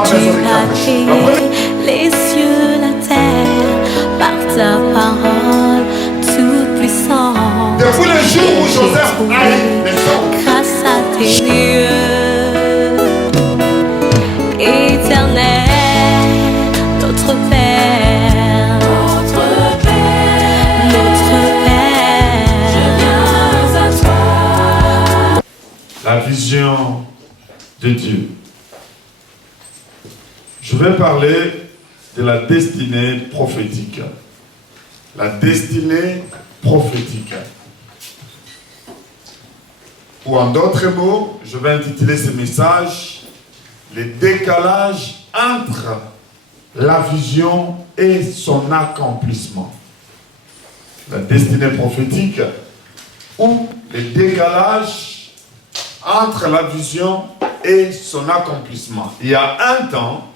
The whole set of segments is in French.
as créé les cieux, la terre, par ta parole toute puissante. Depuis le jour où Joseph a eu les sons, grâce à tes yeux, éternel, notre Père, notre Père, je viens à toi. la vision de Dieu. Je vais parler de la destinée prophétique. La destinée prophétique. Ou en d'autres mots, je vais intituler ce message « Le décalage entre la vision et son accomplissement ». La destinée prophétique ou le décalage entre la vision et son accomplissement. Il y a un temps,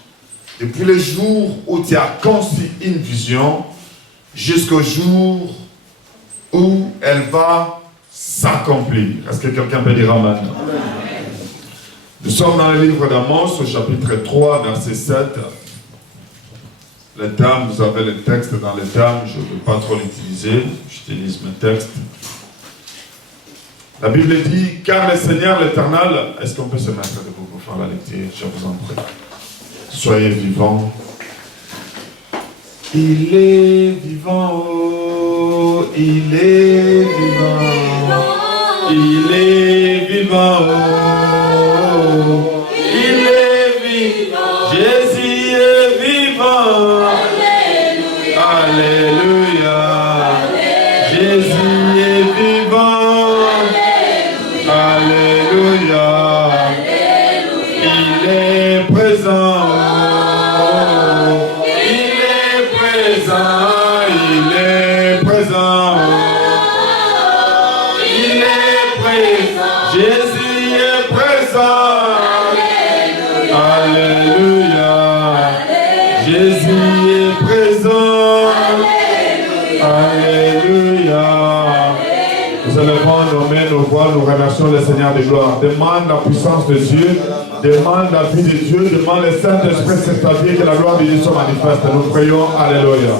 depuis le jour où tu as conçu une vision, jusqu'au jour où elle va s'accomplir. Est-ce que quelqu'un peut dire Amen? Nous sommes dans le livre d'Amos, au chapitre 3, verset 7. Le thème, vous avez le texte dans le thème, je ne vais pas trop l'utiliser, j'utilise mes textes. La Bible dit, car le Seigneur l'Éternel, est-ce qu'on peut se mettre debout pour faire la lecture? Je vous en prie. Soyez vivants. Il est vivant, oh, il est vivant, il est vivant, oh, il est vivant, Jésus est vivant, Alléluia, Alléluia, Jésus est vivant, Alléluia, il est présent. Nous remercions le Seigneur de gloire. Demande la puissance de Dieu, demande la vie de Dieu, demande le Saint-Esprit s'établir, que la gloire de Dieu soit manifeste. Nous prions, Alléluia.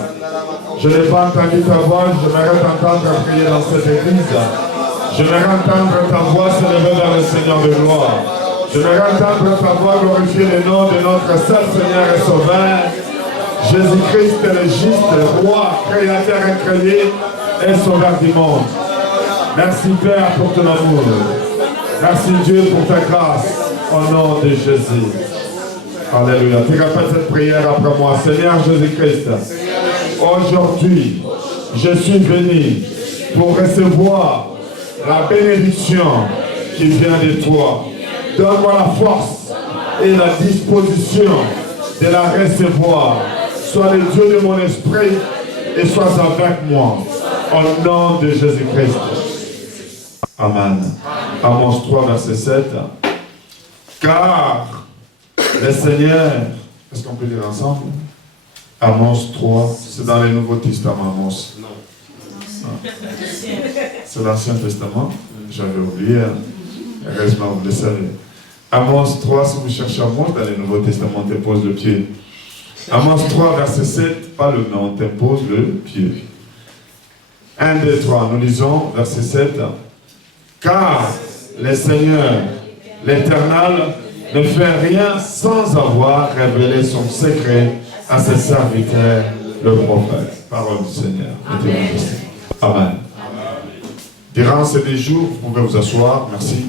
Je n'ai pas entendu ta voix, j'aimerais t'entendre prier dans cette église. J'aimerais entendre ta voix s'élever vers le Seigneur de gloire. J'aimerais entendre ta voix glorifier le nom de notre seul Seigneur et Sauveur, Jésus-Christ le juste, roi, créateur incréé et sauveur du monde. Merci Père pour ton amour. Merci Dieu pour ta grâce. Au nom de Jésus. Alléluia. Tu répètes cette prière après moi. Seigneur Jésus-Christ, aujourd'hui, je suis venu pour recevoir la bénédiction qui vient de toi. Donne-moi la force et la disposition de la recevoir. Sois le Dieu de mon esprit et sois avec moi. Au nom de Jésus-Christ. Amen. Amos 3, verset 7. Car le Seigneur, est-ce qu'on peut lire ensemble? Amos 3, c'est dans le Nouveau Testament, Amos. Non. C'est l'Ancien Testament. J'avais oublié. Heureusement, vous le savez. Amos 3, si vous cherchez Amos, dans le Nouveau Testament, on te pose le pied. Amos 3, verset 7, pas le nom, on te pose le pied. 1, 2, 3, nous lisons, verset 7. Car le Seigneur, l'Éternel, ne fait rien sans avoir révélé son secret à ses serviteurs, le prophète. Parole du Seigneur. Amen. Amen. Durant ces 2 jours, vous pouvez vous asseoir. Merci.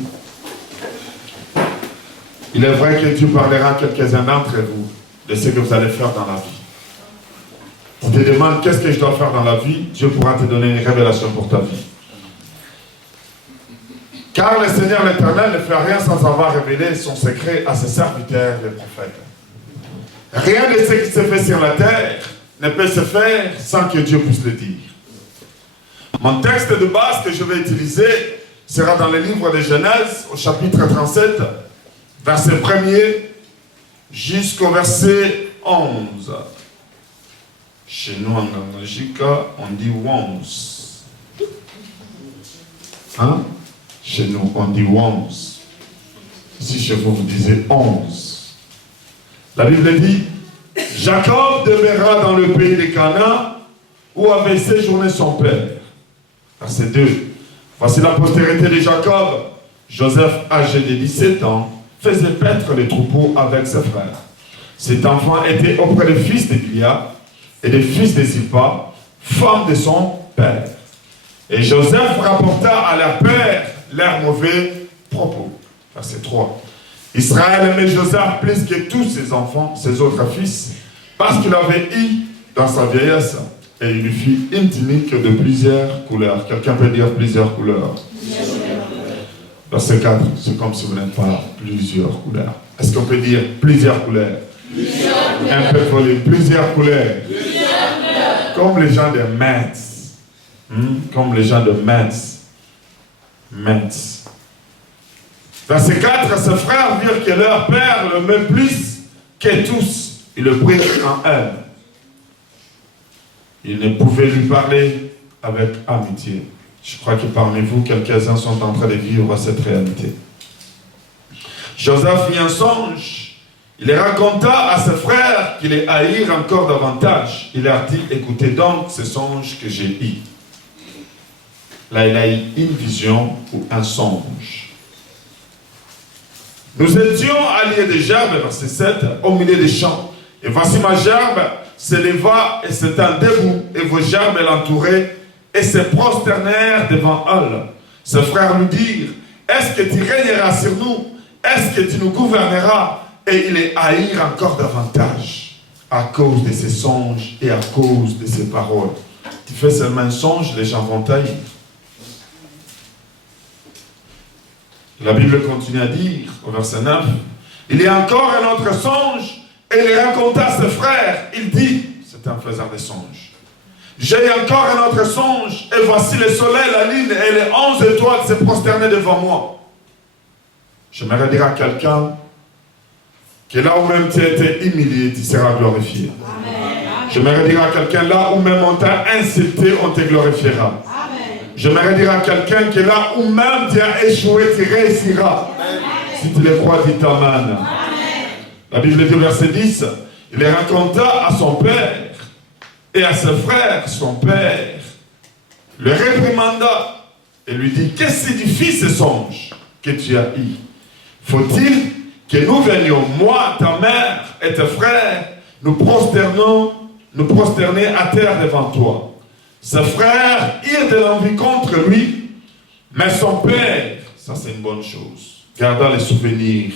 Il est vrai que Dieu parlera à quelques-uns d'entre vous de ce que vous allez faire dans la vie. On te demande qu'est-ce que je dois faire dans la vie, Dieu pourra te donner une révélation pour ta vie. Car le Seigneur l'Éternel ne fait rien sans avoir révélé son secret à ses serviteurs, les prophètes. Rien de ce qui se fait sur la terre ne peut se faire sans que Dieu puisse le dire. Mon texte de base que je vais utiliser sera dans le livre de Genèse, au chapitre 37, verset 1er jusqu'au verset 11. Chez nous, en Angajika, on dit 11. Hein? Chez nous, on dit 11. Ici, chez vous, vous disiez 11. La Bible dit, Jacob demeura dans le pays de Canaan où avait séjourné son père. Verset 2. Voici la postérité de Jacob. Joseph, âgé de 17 ans, faisait paître les troupeaux avec ses frères. Cet enfant était auprès des fils de Gilead et des fils de Zilpa, femme de son père. Et Joseph rapporta à leur père leurs mauvais propos. Verset 3. Israël aimait Joseph plus que tous ses enfants, ses autres fils, parce qu'il avait eu dans sa vieillesse, et il lui fit une tunique de plusieurs couleurs. Quelqu'un peut dire plusieurs couleurs? Verset 4, c'est comme si vous n'êtes pas là. Plusieurs couleurs. Est-ce qu'on peut dire plusieurs couleurs? Un peu folie, plusieurs couleurs. Comme les gens de Metz. Comme les gens de Metz. Metz. Verset 4, ses frères virent que leur père l'aimait plus que tous. Ils le prirent en haine. Ils ne pouvaient lui parler avec amitié. Je crois que parmi vous, quelques-uns sont en train de vivre cette réalité. Joseph fit un songe. Il les raconta à ses frères qui les haïrent encore davantage. Il leur dit, écoutez donc ce songe que j'ai eu. Là, il a eu une vision ou un songe. Nous étions à l'île de Gerbe, verset 7, au milieu des champs. Et voici ma gerbe s'éleva et se tint debout, et vos gerbes l'entouraient, et se prosternèrent devant elle. Ses frères lui dirent, est-ce que tu régneras sur nous? Est-ce que tu nous gouverneras? Et ils les haïrent encore davantage, à cause de ses songes et à cause de ses paroles. Tu fais seulement un songe, les gens vont t'haïr. La Bible continue à dire, au verset 9, il y a encore un autre songe, et il raconta à ses frères. Il dit, c'est un faiseur de songes. J'ai encore un autre songe, et voici le soleil, la lune et les 11 étoiles se prosterner devant moi. J'aimerais dire à quelqu'un que là où même tu as été humilié, tu seras glorifié. J'aimerais dire à quelqu'un, là où même on t'a insulté, on te glorifiera. J'aimerais dire à quelqu'un que là où même tu as échoué, tu réussiras. Si tu le crois, dis Amen. La Bible dit au verset 10, il les raconta à son père et à ses frères. Son père le réprimanda et lui dit, qu'est-ce que signifie ce songe que tu as eu? Faut-il que nous venions, moi, ta mère et tes frères, nous prosterner à terre devant toi? Ses frères eurent de l'envie contre lui, mais son père, ça c'est une bonne chose, garda les souvenirs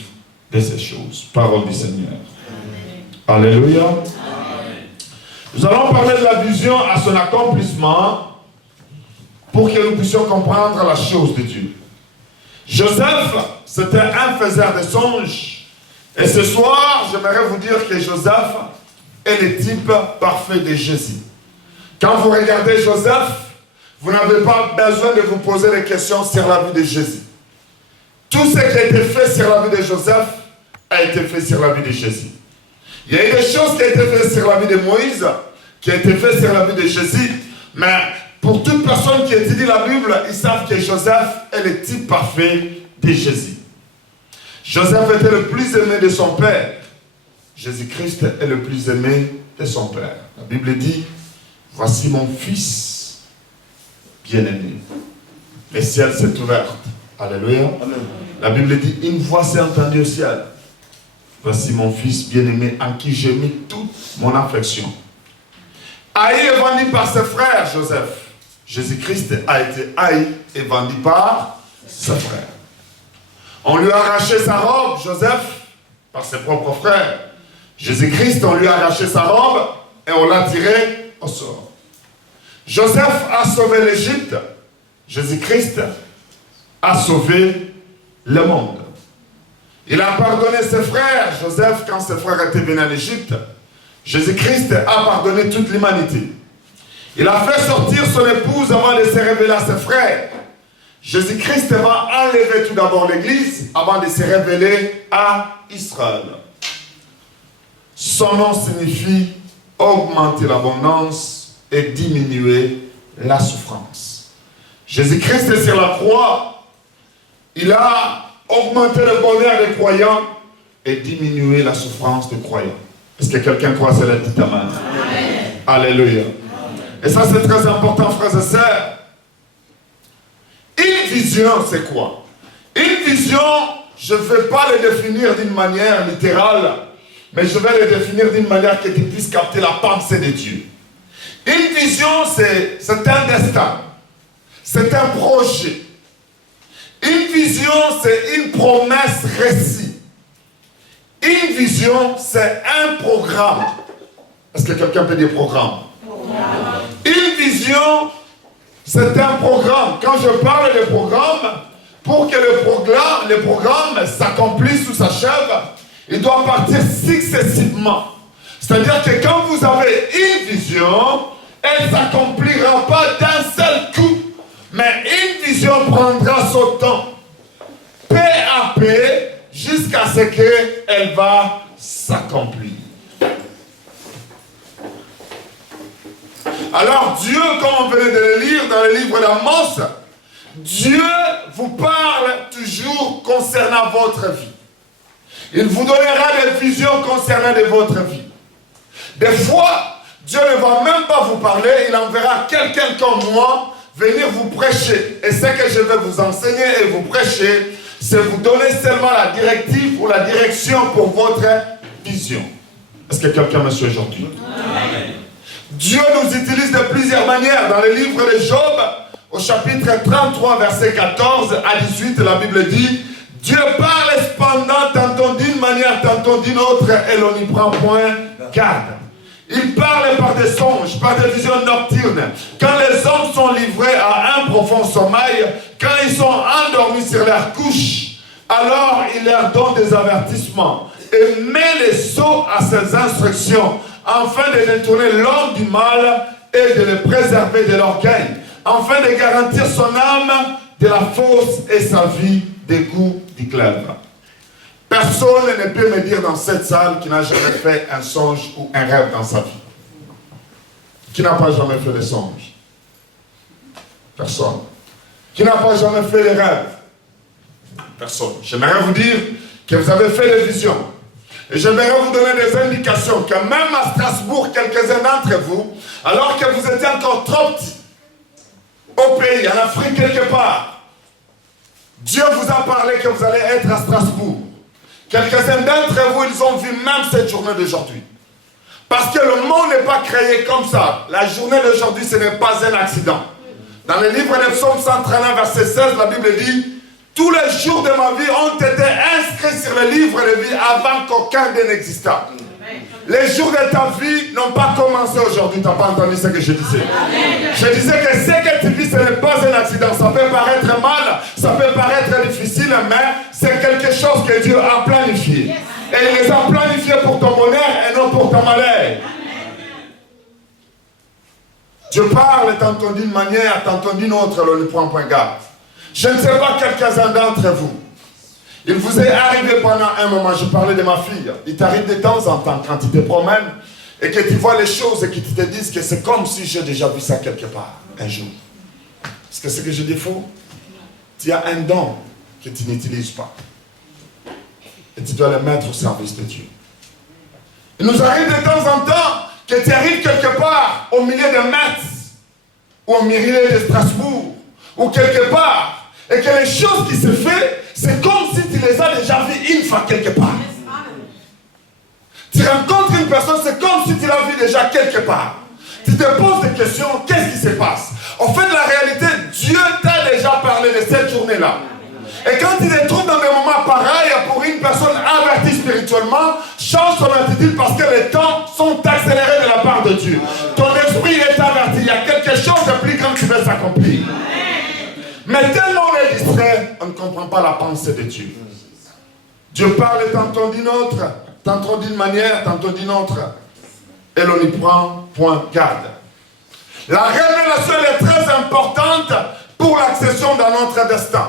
de ces choses. Parole du Seigneur. Amen. Alléluia. Amen. Nous allons parler de la vision à son accomplissement pour que nous puissions comprendre la chose de Dieu. Joseph, c'était un faiseur de songes. Et ce soir, j'aimerais vous dire que Joseph est le type parfait de Jésus. Quand vous regardez Joseph, vous n'avez pas besoin de vous poser des questions sur la vie de Jésus. Tout ce qui a été fait sur la vie de Joseph a été fait sur la vie de Jésus. Il y a eu des choses qui ont été faites sur la vie de Moïse, qui ont été faites sur la vie de Jésus, mais pour toute personne qui étudie la Bible, ils savent que Joseph est le type parfait de Jésus. Joseph était le plus aimé de son père. Jésus-Christ est le plus aimé de son père. La Bible dit, voici mon fils bien-aimé. Le ciel s'est ouvert. Alléluia. Amen. La Bible dit, une voix s'est entendue au ciel. Voici mon fils bien-aimé en qui j'ai mis toute mon affection. Haï et vendu par ses frères, Joseph. Jésus-Christ a été haï et vendu par ses frères. On lui a arraché sa robe, Joseph, par ses propres frères. Jésus-Christ, on lui a arraché sa robe et on l'a tiré au sort. Joseph a sauvé l'Égypte. Jésus-Christ a sauvé le monde. Il a pardonné ses frères, Joseph, quand ses frères étaient venus en Égypte. Jésus-Christ a pardonné toute l'humanité. Il a fait sortir son épouse avant de se révéler à ses frères. Jésus-Christ va enlever tout d'abord l'Église avant de se révéler à Israël. Son nom signifie augmenter l'abondance et diminuer la souffrance. Jésus-Christ est sur la croix. Il a augmenté le bonheur des croyants et diminuer la souffrance du croyant. Est-ce que quelqu'un croit cela? Dit amen. Alléluia. Et ça, c'est très important, frères et sœurs. Une vision, c'est quoi? Une vision, je ne vais pas le définir d'une manière littérale, mais je vais le définir d'une manière que tu puisses capter la pensée de Dieu. Une vision, c'est un destin. C'est un projet. Une vision, c'est une promesse récit. Une vision, c'est un programme. Est-ce que quelqu'un peut dire programme? Une vision, c'est un programme. Quand je parle de programme, pour que le programme s'accomplisse ou s'achève, il doit partir successivement. C'est-à-dire que quand vous avez une vision, elle ne s'accomplira pas d'un seul coup. Mais une vision prendra son temps, peu à peu, jusqu'à ce qu'elle va s'accomplir. Alors Dieu, comme on venait de le lire dans le livre d'Amos, Dieu vous parle toujours concernant votre vie. Il vous donnera des visions concernant de votre vie. Des fois, Dieu ne va même pas vous parler, il enverra quelqu'un comme moi venir vous prêcher. Et ce que je vais vous enseigner et vous prêcher, c'est vous donner seulement la directive ou la direction pour votre vision. Est-ce que quelqu'un me suit aujourd'hui? Dieu nous utilise de plusieurs manières. Dans le livre de Job, au chapitre 33, verset 14 à 18, la Bible dit: Dieu parle cependant tantôt d'une manière, tantôt d'une autre, et l'on n'y prend point garde. Il parle par des songes, par des visions nocturnes. Quand les hommes sont livrés à un profond sommeil, quand ils sont endormis sur leur couche, alors il leur donne des avertissements et met les sceaux à ses instructions, afin de détourner l'homme du mal et de le préserver de l'orgueil, afin de garantir son âme de la fausse et sa vie des goûts du glaive. Personne ne peut me dire dans cette salle qui n'a jamais fait un songe ou un rêve dans sa vie. Qui n'a pas jamais fait de songe? Personne. Qui n'a pas jamais fait de rêve? Personne. J'aimerais vous dire que vous avez fait des visions. Et j'aimerais vous donner des indications que même à Strasbourg, quelques-uns d'entre vous, alors que vous étiez encore trop petits, au pays, en Afrique quelque part, Dieu vous a parlé que vous allez être à Strasbourg. Quelques-uns d'entre vous, ils ont vu même cette journée d'aujourd'hui. Parce que le monde n'est pas créé comme ça. La journée d'aujourd'hui, ce n'est pas un accident. Dans le livre de Psaume 131, verset 16, la Bible dit: tous les jours de ma vie ont été inscrits sur le livre de vie avant qu'aucun d'eux n'existât. Les jours de ta vie n'ont pas commencé aujourd'hui. Tu n'as pas entendu ce que je disais? Je disais que ce que tu vis, ce n'est pas un accident. Ça peut paraître mal, ça peut paraître difficile, mais c'est quelque chose que Dieu a planifié. Et il les a planifiés pour ton bonheur et non pour ton malheur. Dieu parle tantôt d'une manière, tantôt d'une autre, on ne prend point garde. Je ne sais pas quelques-uns d'entre vous. Il vous est arrivé pendant un moment, je parlais de ma fille, il t'arrive de temps en temps quand tu te promènes et que tu vois les choses et que tu te dises que c'est comme si j'ai déjà vu ça quelque part, un jour. Est-ce que c'est que je dis faux? Tu as un don que tu n'utilises pas. Et tu dois le mettre au service de Dieu. Il nous arrive de temps en temps que tu arrives quelque part au milieu de Metz ou au milieu de Strasbourg ou quelque part et que les choses qui se font, c'est comme si tu les as déjà vues une fois quelque part. Tu rencontres une personne, c'est comme si tu l'as vu déjà quelque part. Tu te poses des questions, qu'est-ce qui se passe? En fait, la réalité, Dieu t'a déjà parlé de cette journée-là. Et quand tu te trouves dans des moments pareils, pour une personne avertie spirituellement, change ton attitude parce que les temps sont accélérés de la part de Dieu. Ton esprit est averti, il y a quelque chose de plus grand qui va s'accomplir. Mais tellement on est distrait, on ne comprend pas la pensée de Dieu. Dieu parle tantôt d'une autre, tantôt d'une manière, tantôt d'une autre. Et l'on n'y prend point garde. La révélation est très importante pour l'accession dans notre destin.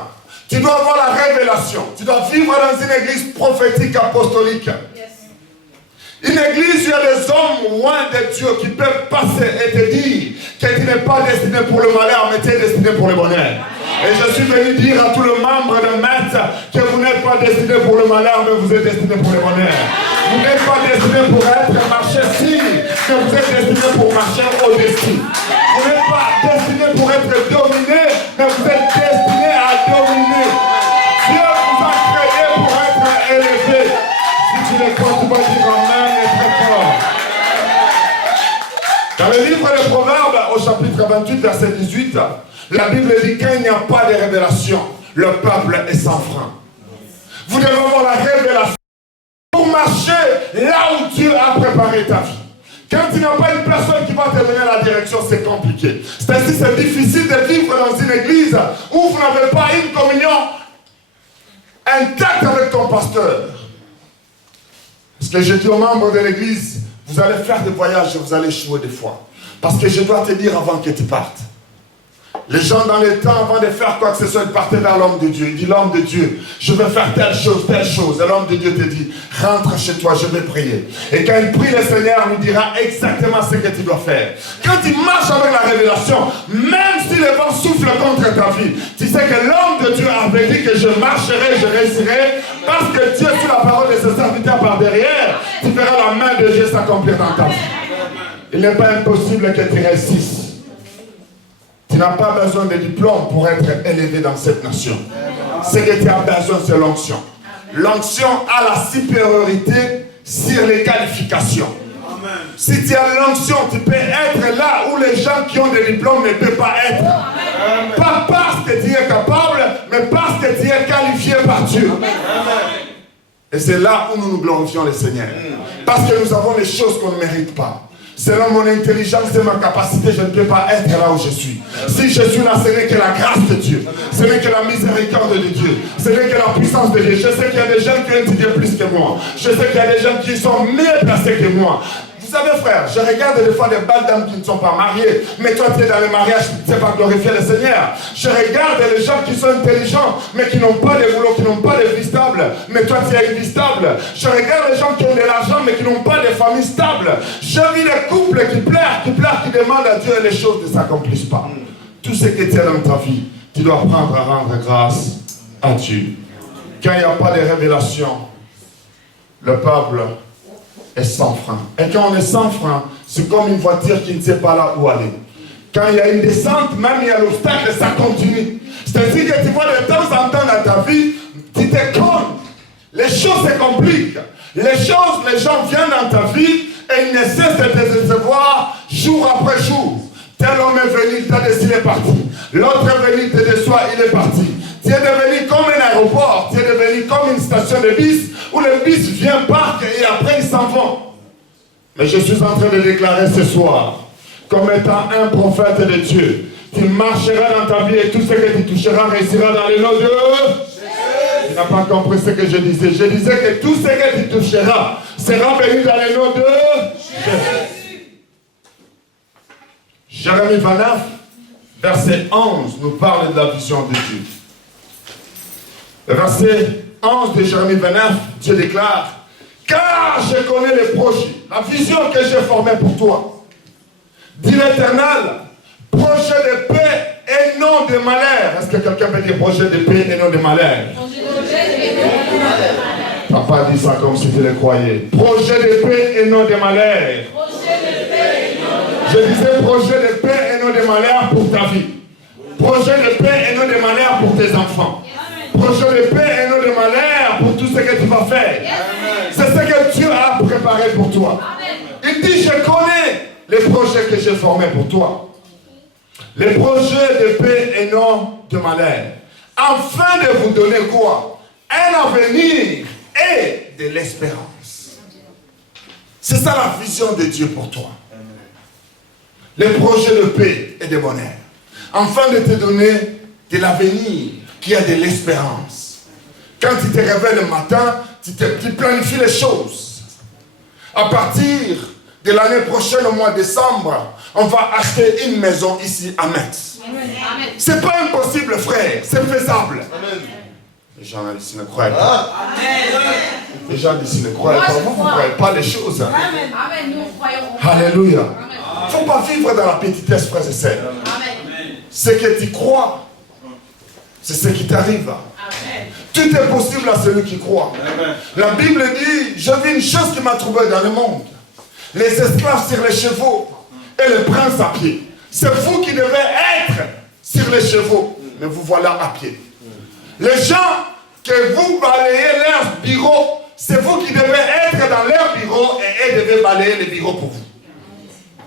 Tu dois avoir la révélation. Tu dois vivre dans une église prophétique apostolique. Une église où il y a des hommes loin de Dieu qui peuvent passer et te dire que tu n'es pas destiné pour le malheur, mais tu es destiné pour le bonheur. Et je suis venu dire à tous les membres de Metz que vous n'êtes pas destiné pour le malheur, mais vous êtes destiné pour le bonheur. Vous n'êtes pas destiné pour être marché-ci, mais vous êtes destiné pour marcher au-dessus. Vous n'êtes pas destiné pour être dominé, mais vous êtes destiné à dominer. Dieu vous a créé pour être élevé. Si tu les crois, tu vas dire Amen et très fort. Dans le livre des Proverbes, au chapitre 28, verset 18, la Bible dit qu'il n'y a pas de révélation. Le peuple est sans frein. Vous devez avoir la révélation pour marcher là où Dieu a préparé ta vie. Quand tu n'as pas une personne qui va te donner la direction, c'est compliqué. C'est ainsi, c'est difficile de vivre dans une église où vous n'avez pas une communion intacte avec ton pasteur. Parce que je dis aux membres de l'église, vous allez faire des voyages et vous allez échouer des fois. Parce que je dois te dire avant que tu partes. Les gens dans le temps, avant de faire quoi que ce soit, ils partaient vers l'homme de Dieu. Il dit, l'homme de Dieu, je vais faire telle chose, telle chose. Et l'homme de Dieu te dit, rentre chez toi, je vais prier. Et quand il prie, le Seigneur lui dira exactement ce que tu dois faire. Quand il marche avec la révélation, même si le vent souffle contre ta vie, tu sais que l'homme de Dieu avait dit que je marcherai, je réussirai, parce que Dieu, sur la parole de ses serviteurs par derrière, tu verras la main de Dieu s'accomplir dans ta vie. Il n'est pas impossible que tu réussisses. Tu n'as pas besoin de diplôme pour être élevé dans cette nation. Ce que tu as besoin, c'est l'onction. L'onction a la supériorité sur les qualifications. Amen. Si tu as l'onction, tu peux être là où les gens qui ont des diplômes ne peuvent pas être. Amen. Pas parce que tu es capable, mais parce que tu es qualifié par Dieu. Amen. Et c'est là où nous nous glorifions le Seigneur. Parce que nous avons les choses qu'on ne mérite pas. Selon mon intelligence et ma capacité, je ne peux pas être là où je suis. Si je suis là, ce n'est que la grâce de Dieu. Ce n'est que la miséricorde de Dieu. Ce n'est que la puissance de Dieu. Je sais qu'il y a des gens qui ont étudié plus que moi. Je sais qu'il y a des gens qui sont mieux placés que moi. Vous savez, frère, je regarde des fois des belles dames qui ne sont pas mariées, mais toi tu es dans le mariage, tu ne sais pas glorifier le Seigneur. Je regarde les gens qui sont intelligents, mais qui n'ont pas de boulot, qui n'ont pas de vie stable, mais toi tu as une vie stable. Je regarde les gens qui ont de l'argent, mais qui n'ont pas de famille stable. Je vis les couples qui pleurent, qui demandent à Dieu et les choses ne s'accomplissent pas. Tout ce que tu as dans ta vie, tu dois apprendre à rendre grâce à Dieu. Quand il n'y a pas de révélation, le peuple est sans frein. Et quand on est sans frein, c'est comme une voiture qui ne sait pas là où aller. Quand il y a une descente, même il y a l'obstacle, ça continue. C'est-à-dire que tu vois de temps en temps dans ta vie, tu te comptes. Les choses se compliquent. Les gens viennent dans ta vie et ils ne cessent de te décevoir jour après jour. Tel homme est venu, il t'a décidé, il est parti. L'autre est venu, il te déçoit, il est parti. Tu es devenu comme un aéroport, tu es devenu comme une station de bus où le bus vient, parque et après ils s'en vont. Mais je suis en train de déclarer ce soir, comme étant un prophète de Dieu, tu marcheras dans ta vie et tout ce que tu toucheras réussira dans le nom de Jésus. Tu n'as pas compris ce que je disais. Je disais que tout ce que tu toucheras sera béni dans le nom de Jésus. Jérémie 29, verset 11, nous parle de la vision de Dieu. Le verset 11 de Jérémie 29, Dieu déclare, car je connais les projets, la vision que j'ai formée pour toi. Dit l'Éternel, projet de paix et non de malheur. Est-ce que quelqu'un peut dire projet de paix et non de malheur? Papa dit ça comme si tu le croyais. Projet de paix et non de malheur. Je disais projet de paix et non de malheur pour ta vie. Projet de paix et non de malheur pour tes enfants. Projet de paix et non de malheur pour tout ce que tu vas faire. C'est ce que Dieu a préparé pour toi. Il dit, je connais les projets que j'ai formés pour toi. Les projets de paix et non de malheur. Afin de vous donner quoi? Un avenir et de l'espérance. C'est ça la vision de Dieu pour toi. Les projets de paix et de bonheur. Afin de te donner de l'avenir qui a de l'espérance. Quand tu te réveilles le matin, tu planifies les choses. À partir de l'année prochaine, au mois de décembre, on va acheter une maison ici à Metz. C'est pas impossible, frère, c'est faisable. Amen. Les gens ici ne croient pas. Les gens ici ne croient pas. Vous ne croyez pas les choses. Hein? Amen. Nous croyons. Alléluia. Il ne faut pas vivre dans la petitesse, frères et sœurs. Ce que tu crois, c'est ce qui t'arrive. Tout est possible à celui qui croit. Amen. La Bible dit, j'ai vu une chose qui m'a trouvé dans le monde. Les esclaves sur les chevaux et les princes à pied. C'est vous qui devez être sur les chevaux, mais vous voilà à pied. Les gens que vous balayez leur bureau, c'est vous qui devez être dans leur bureau et elles devaient balayer les bureaux pour vous.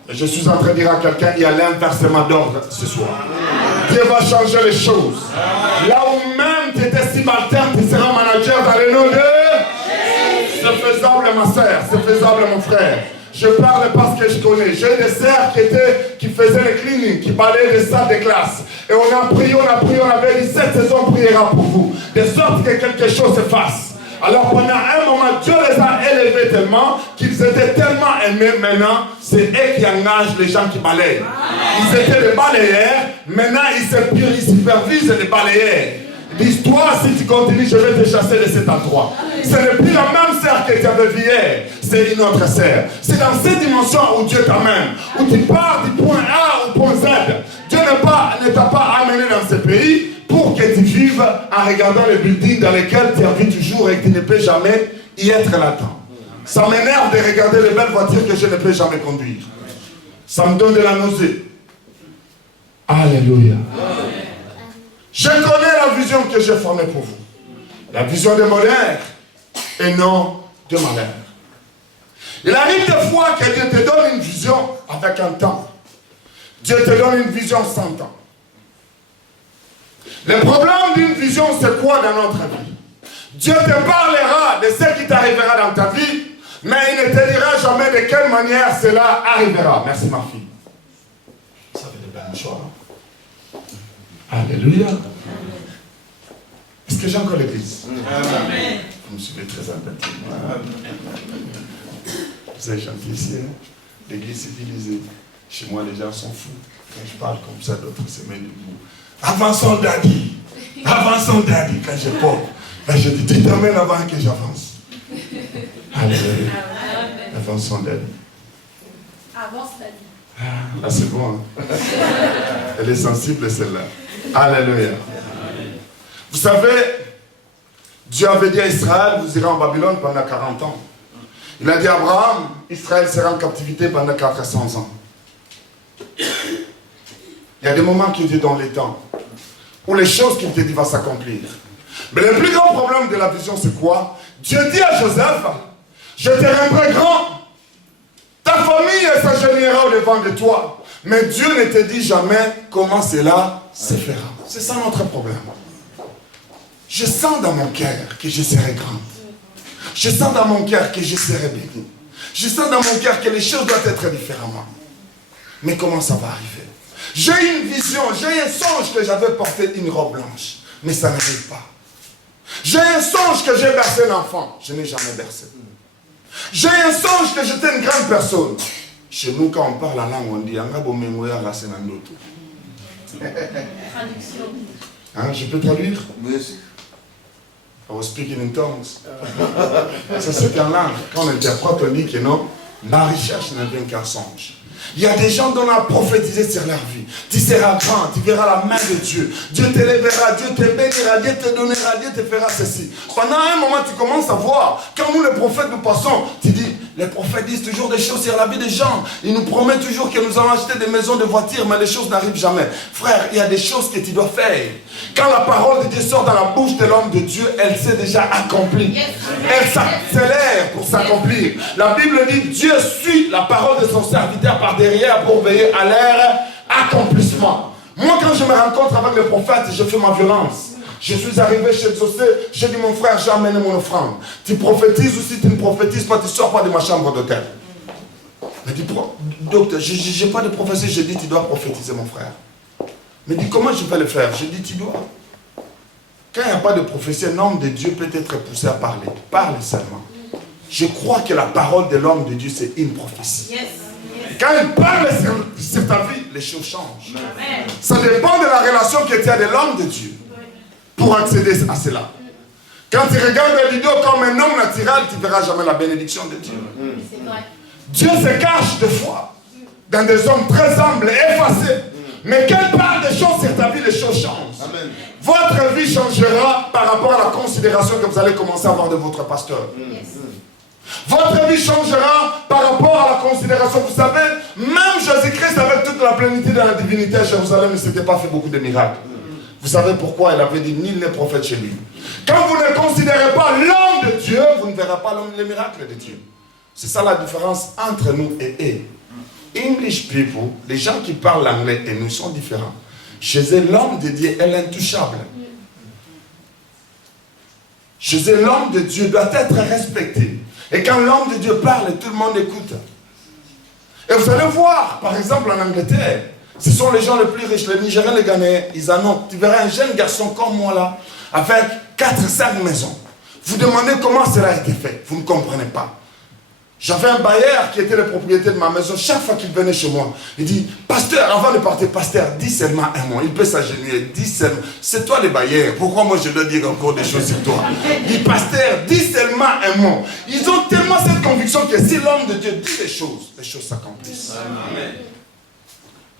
Et je suis en train de dire à quelqu'un, il y a l'inversement d'ordre ce soir. Dieu va changer les choses. Là où même tu étais subalterne, tu seras manager dans le nom de... C'est faisable ma soeur, c'est faisable mon frère. Je parle parce que je connais. J'ai des sœurs qui faisaient les cleaning, qui balayaient les salles de classe. Et on a prié, on avait dit cette saison priera pour vous. De sorte que quelque chose se fasse. Alors pendant un moment, Dieu les a élevés tellement qu'ils étaient tellement aimés. Maintenant, c'est eux qui engagent les gens qui balayent. Ils étaient des balayeurs. Maintenant, ils supervisent les balayeurs. L'histoire, si tu continues, je vais te chasser de cet endroit. Ce n'est plus la même sœur que tu avais vue hier. C'est une autre sœur. C'est dans cette dimension où Dieu t'amène. Où tu pars du point A au point Z. Dieu ne t'a pas amené dans ce pays pour que tu vives en regardant les buildings dans lesquels tu as vu toujours et que tu ne peux jamais y être là-dedans. Ça m'énerve de regarder les belles voitures que je ne peux jamais conduire. Ça me donne de la nausée. Alléluia. Je connais la vision que j'ai formée pour vous. La vision de bonheur et non de malheur. Il arrive des fois que Dieu te donne une vision avec un temps. Dieu te donne une vision sans temps. Le problème d'une vision, c'est quoi dans notre vie? Dieu te parlera de ce qui t'arrivera dans ta vie, mais il ne te dira jamais de quelle manière cela arrivera. Merci ma fille. Ça fait de belles choses. Alléluia. Est-ce que j'ai encore l'église? Amen. Vous me suivez très attentivement. Vous êtes gentil ici, hein? L'église civilisée. Chez moi, les gens sont fous. Quand je parle comme ça, d'autres se mettent debout. Avançons, daddy. Avançons, daddy. Quand je porte, là, je dis, tu t'amènes avant que j'avance. Alléluia. Avançons, daddy. Avance, daddy. Là, c'est bon. Hein? Elle est sensible, celle-là. Alléluia. Vous savez, Dieu avait dit à Israël, vous irez en Babylone pendant 40 ans. Il a dit à Abraham, Israël sera en captivité pendant 400 ans. Il y a des moments qui étaient dans les temps, où les choses qu'il te dit vont s'accomplir. Mais le plus grand problème de la vision, c'est quoi? Dieu dit à Joseph, je te rendrai grand. Ta famille s'agenouillera au-devant de toi. Mais Dieu ne te dit jamais comment cela se fera. C'est ça notre problème. Je sens dans mon cœur que je serai grande. Je sens dans mon cœur que je serai béni. Je sens dans mon cœur que les choses doivent être différemment. Mais comment ça va arriver? J'ai une vision, j'ai un songe que j'avais porté une robe blanche. Mais ça n'arrive pas. J'ai un songe que j'ai bercé l'enfant. Je n'ai jamais bercé. J'ai un songe que j'étais une grande personne. Chez nous, quand on parle la langue, on dit hein, je peux traduire? Oui. I was speaking in tongues. C'est ce qu'en langue, quand on interprète, on dit que non, la recherche ne vient qu'un songe. Il y a des gens dont on a prophétisé sur leur vie. Tu seras grand, tu verras la main de Dieu. Dieu te lèvera, Dieu te bénira, Dieu te donnera, Dieu te fera ceci. Pendant un moment, tu commences à voir. Quand nous, les prophètes, nous passons, tu dis, les prophètes disent toujours des choses sur la vie des gens. Ils nous promettent toujours que nous allons acheter des maisons, des voitures, mais les choses n'arrivent jamais. Frère, il y a des choses que tu dois faire. Quand la parole de Dieu sort dans la bouche de l'homme de Dieu, elle s'est déjà accomplie. Elle s'accélère pour s'accomplir. La Bible dit, Dieu suit la parole de son serviteur par derrière pour veiller à leur accomplissement. Moi, quand je me rencontre avec le prophète, je fais ma violence. Je suis arrivé chez José, j'ai dit, mon frère, j'ai amené mon offrande. Tu prophétises ou si tu ne prophétises pas, tu ne sors pas de ma chambre d'hôtel. Il dit, docteur, je n'ai pas de prophétie. J'ai dit, tu dois prophétiser, mon frère. Il me dit, comment je vais le faire? J'ai dit, tu dois. Quand il n'y a pas de prophétie, un homme de Dieu peut être poussé à parler. Parle seulement. Je crois que la parole de l'homme de Dieu, c'est une prophétie. Yes. Quand il parle sur ta vie, les choses changent. Amen. Ça dépend de la relation que tu as de l'homme de Dieu pour accéder à cela. Quand tu regardes la vidéo comme un homme naturel, tu ne verras jamais la bénédiction de Dieu. Dieu se cache des fois dans des hommes très humbles, effacés, Mais qu'elle parle des choses sur ta vie, les choses changent. Amen. Votre vie changera par rapport à la considération que vous allez commencer à avoir de votre pasteur. Votre vie changera par rapport à la considération. Vous savez, même Jésus-Christ avec toute la plénitude de la divinité à Jérusalem ne s'était pas fait beaucoup de miracles. Vous savez pourquoi il avait dit nul n'est prophète chez lui. Quand vous ne considérez pas l'homme de Dieu, vous ne verrez pas les miracles de Dieu. C'est ça la différence entre nous et eux. English people, les gens qui parlent anglais et nous sont différents. Chez eux, l'homme de Dieu est l'intouchable. Chez eux, l'homme de Dieu doit être respecté. Et quand l'homme de Dieu parle, tout le monde écoute. Et vous allez voir, par exemple en Angleterre, ce sont les gens les plus riches, les Nigériens, les Ghanéens, ils annoncent. Tu verras un jeune garçon comme moi là, avec 4-5 maisons. Vous demandez comment cela a été fait. Vous ne comprenez pas. J'avais un bailleur qui était le propriétaire de ma maison. Chaque fois qu'il venait chez moi, il dit, pasteur, avant de partir, pasteur, dis seulement un mot. Il peut s'agenouiller, dis seulement. C'est toi le bailleur. Pourquoi moi je dois dire encore des choses sur toi? Il dit, pasteur, dis seulement un mot. Ils ont tellement cette conviction que si l'homme de Dieu dit les choses s'accomplissent. Amen.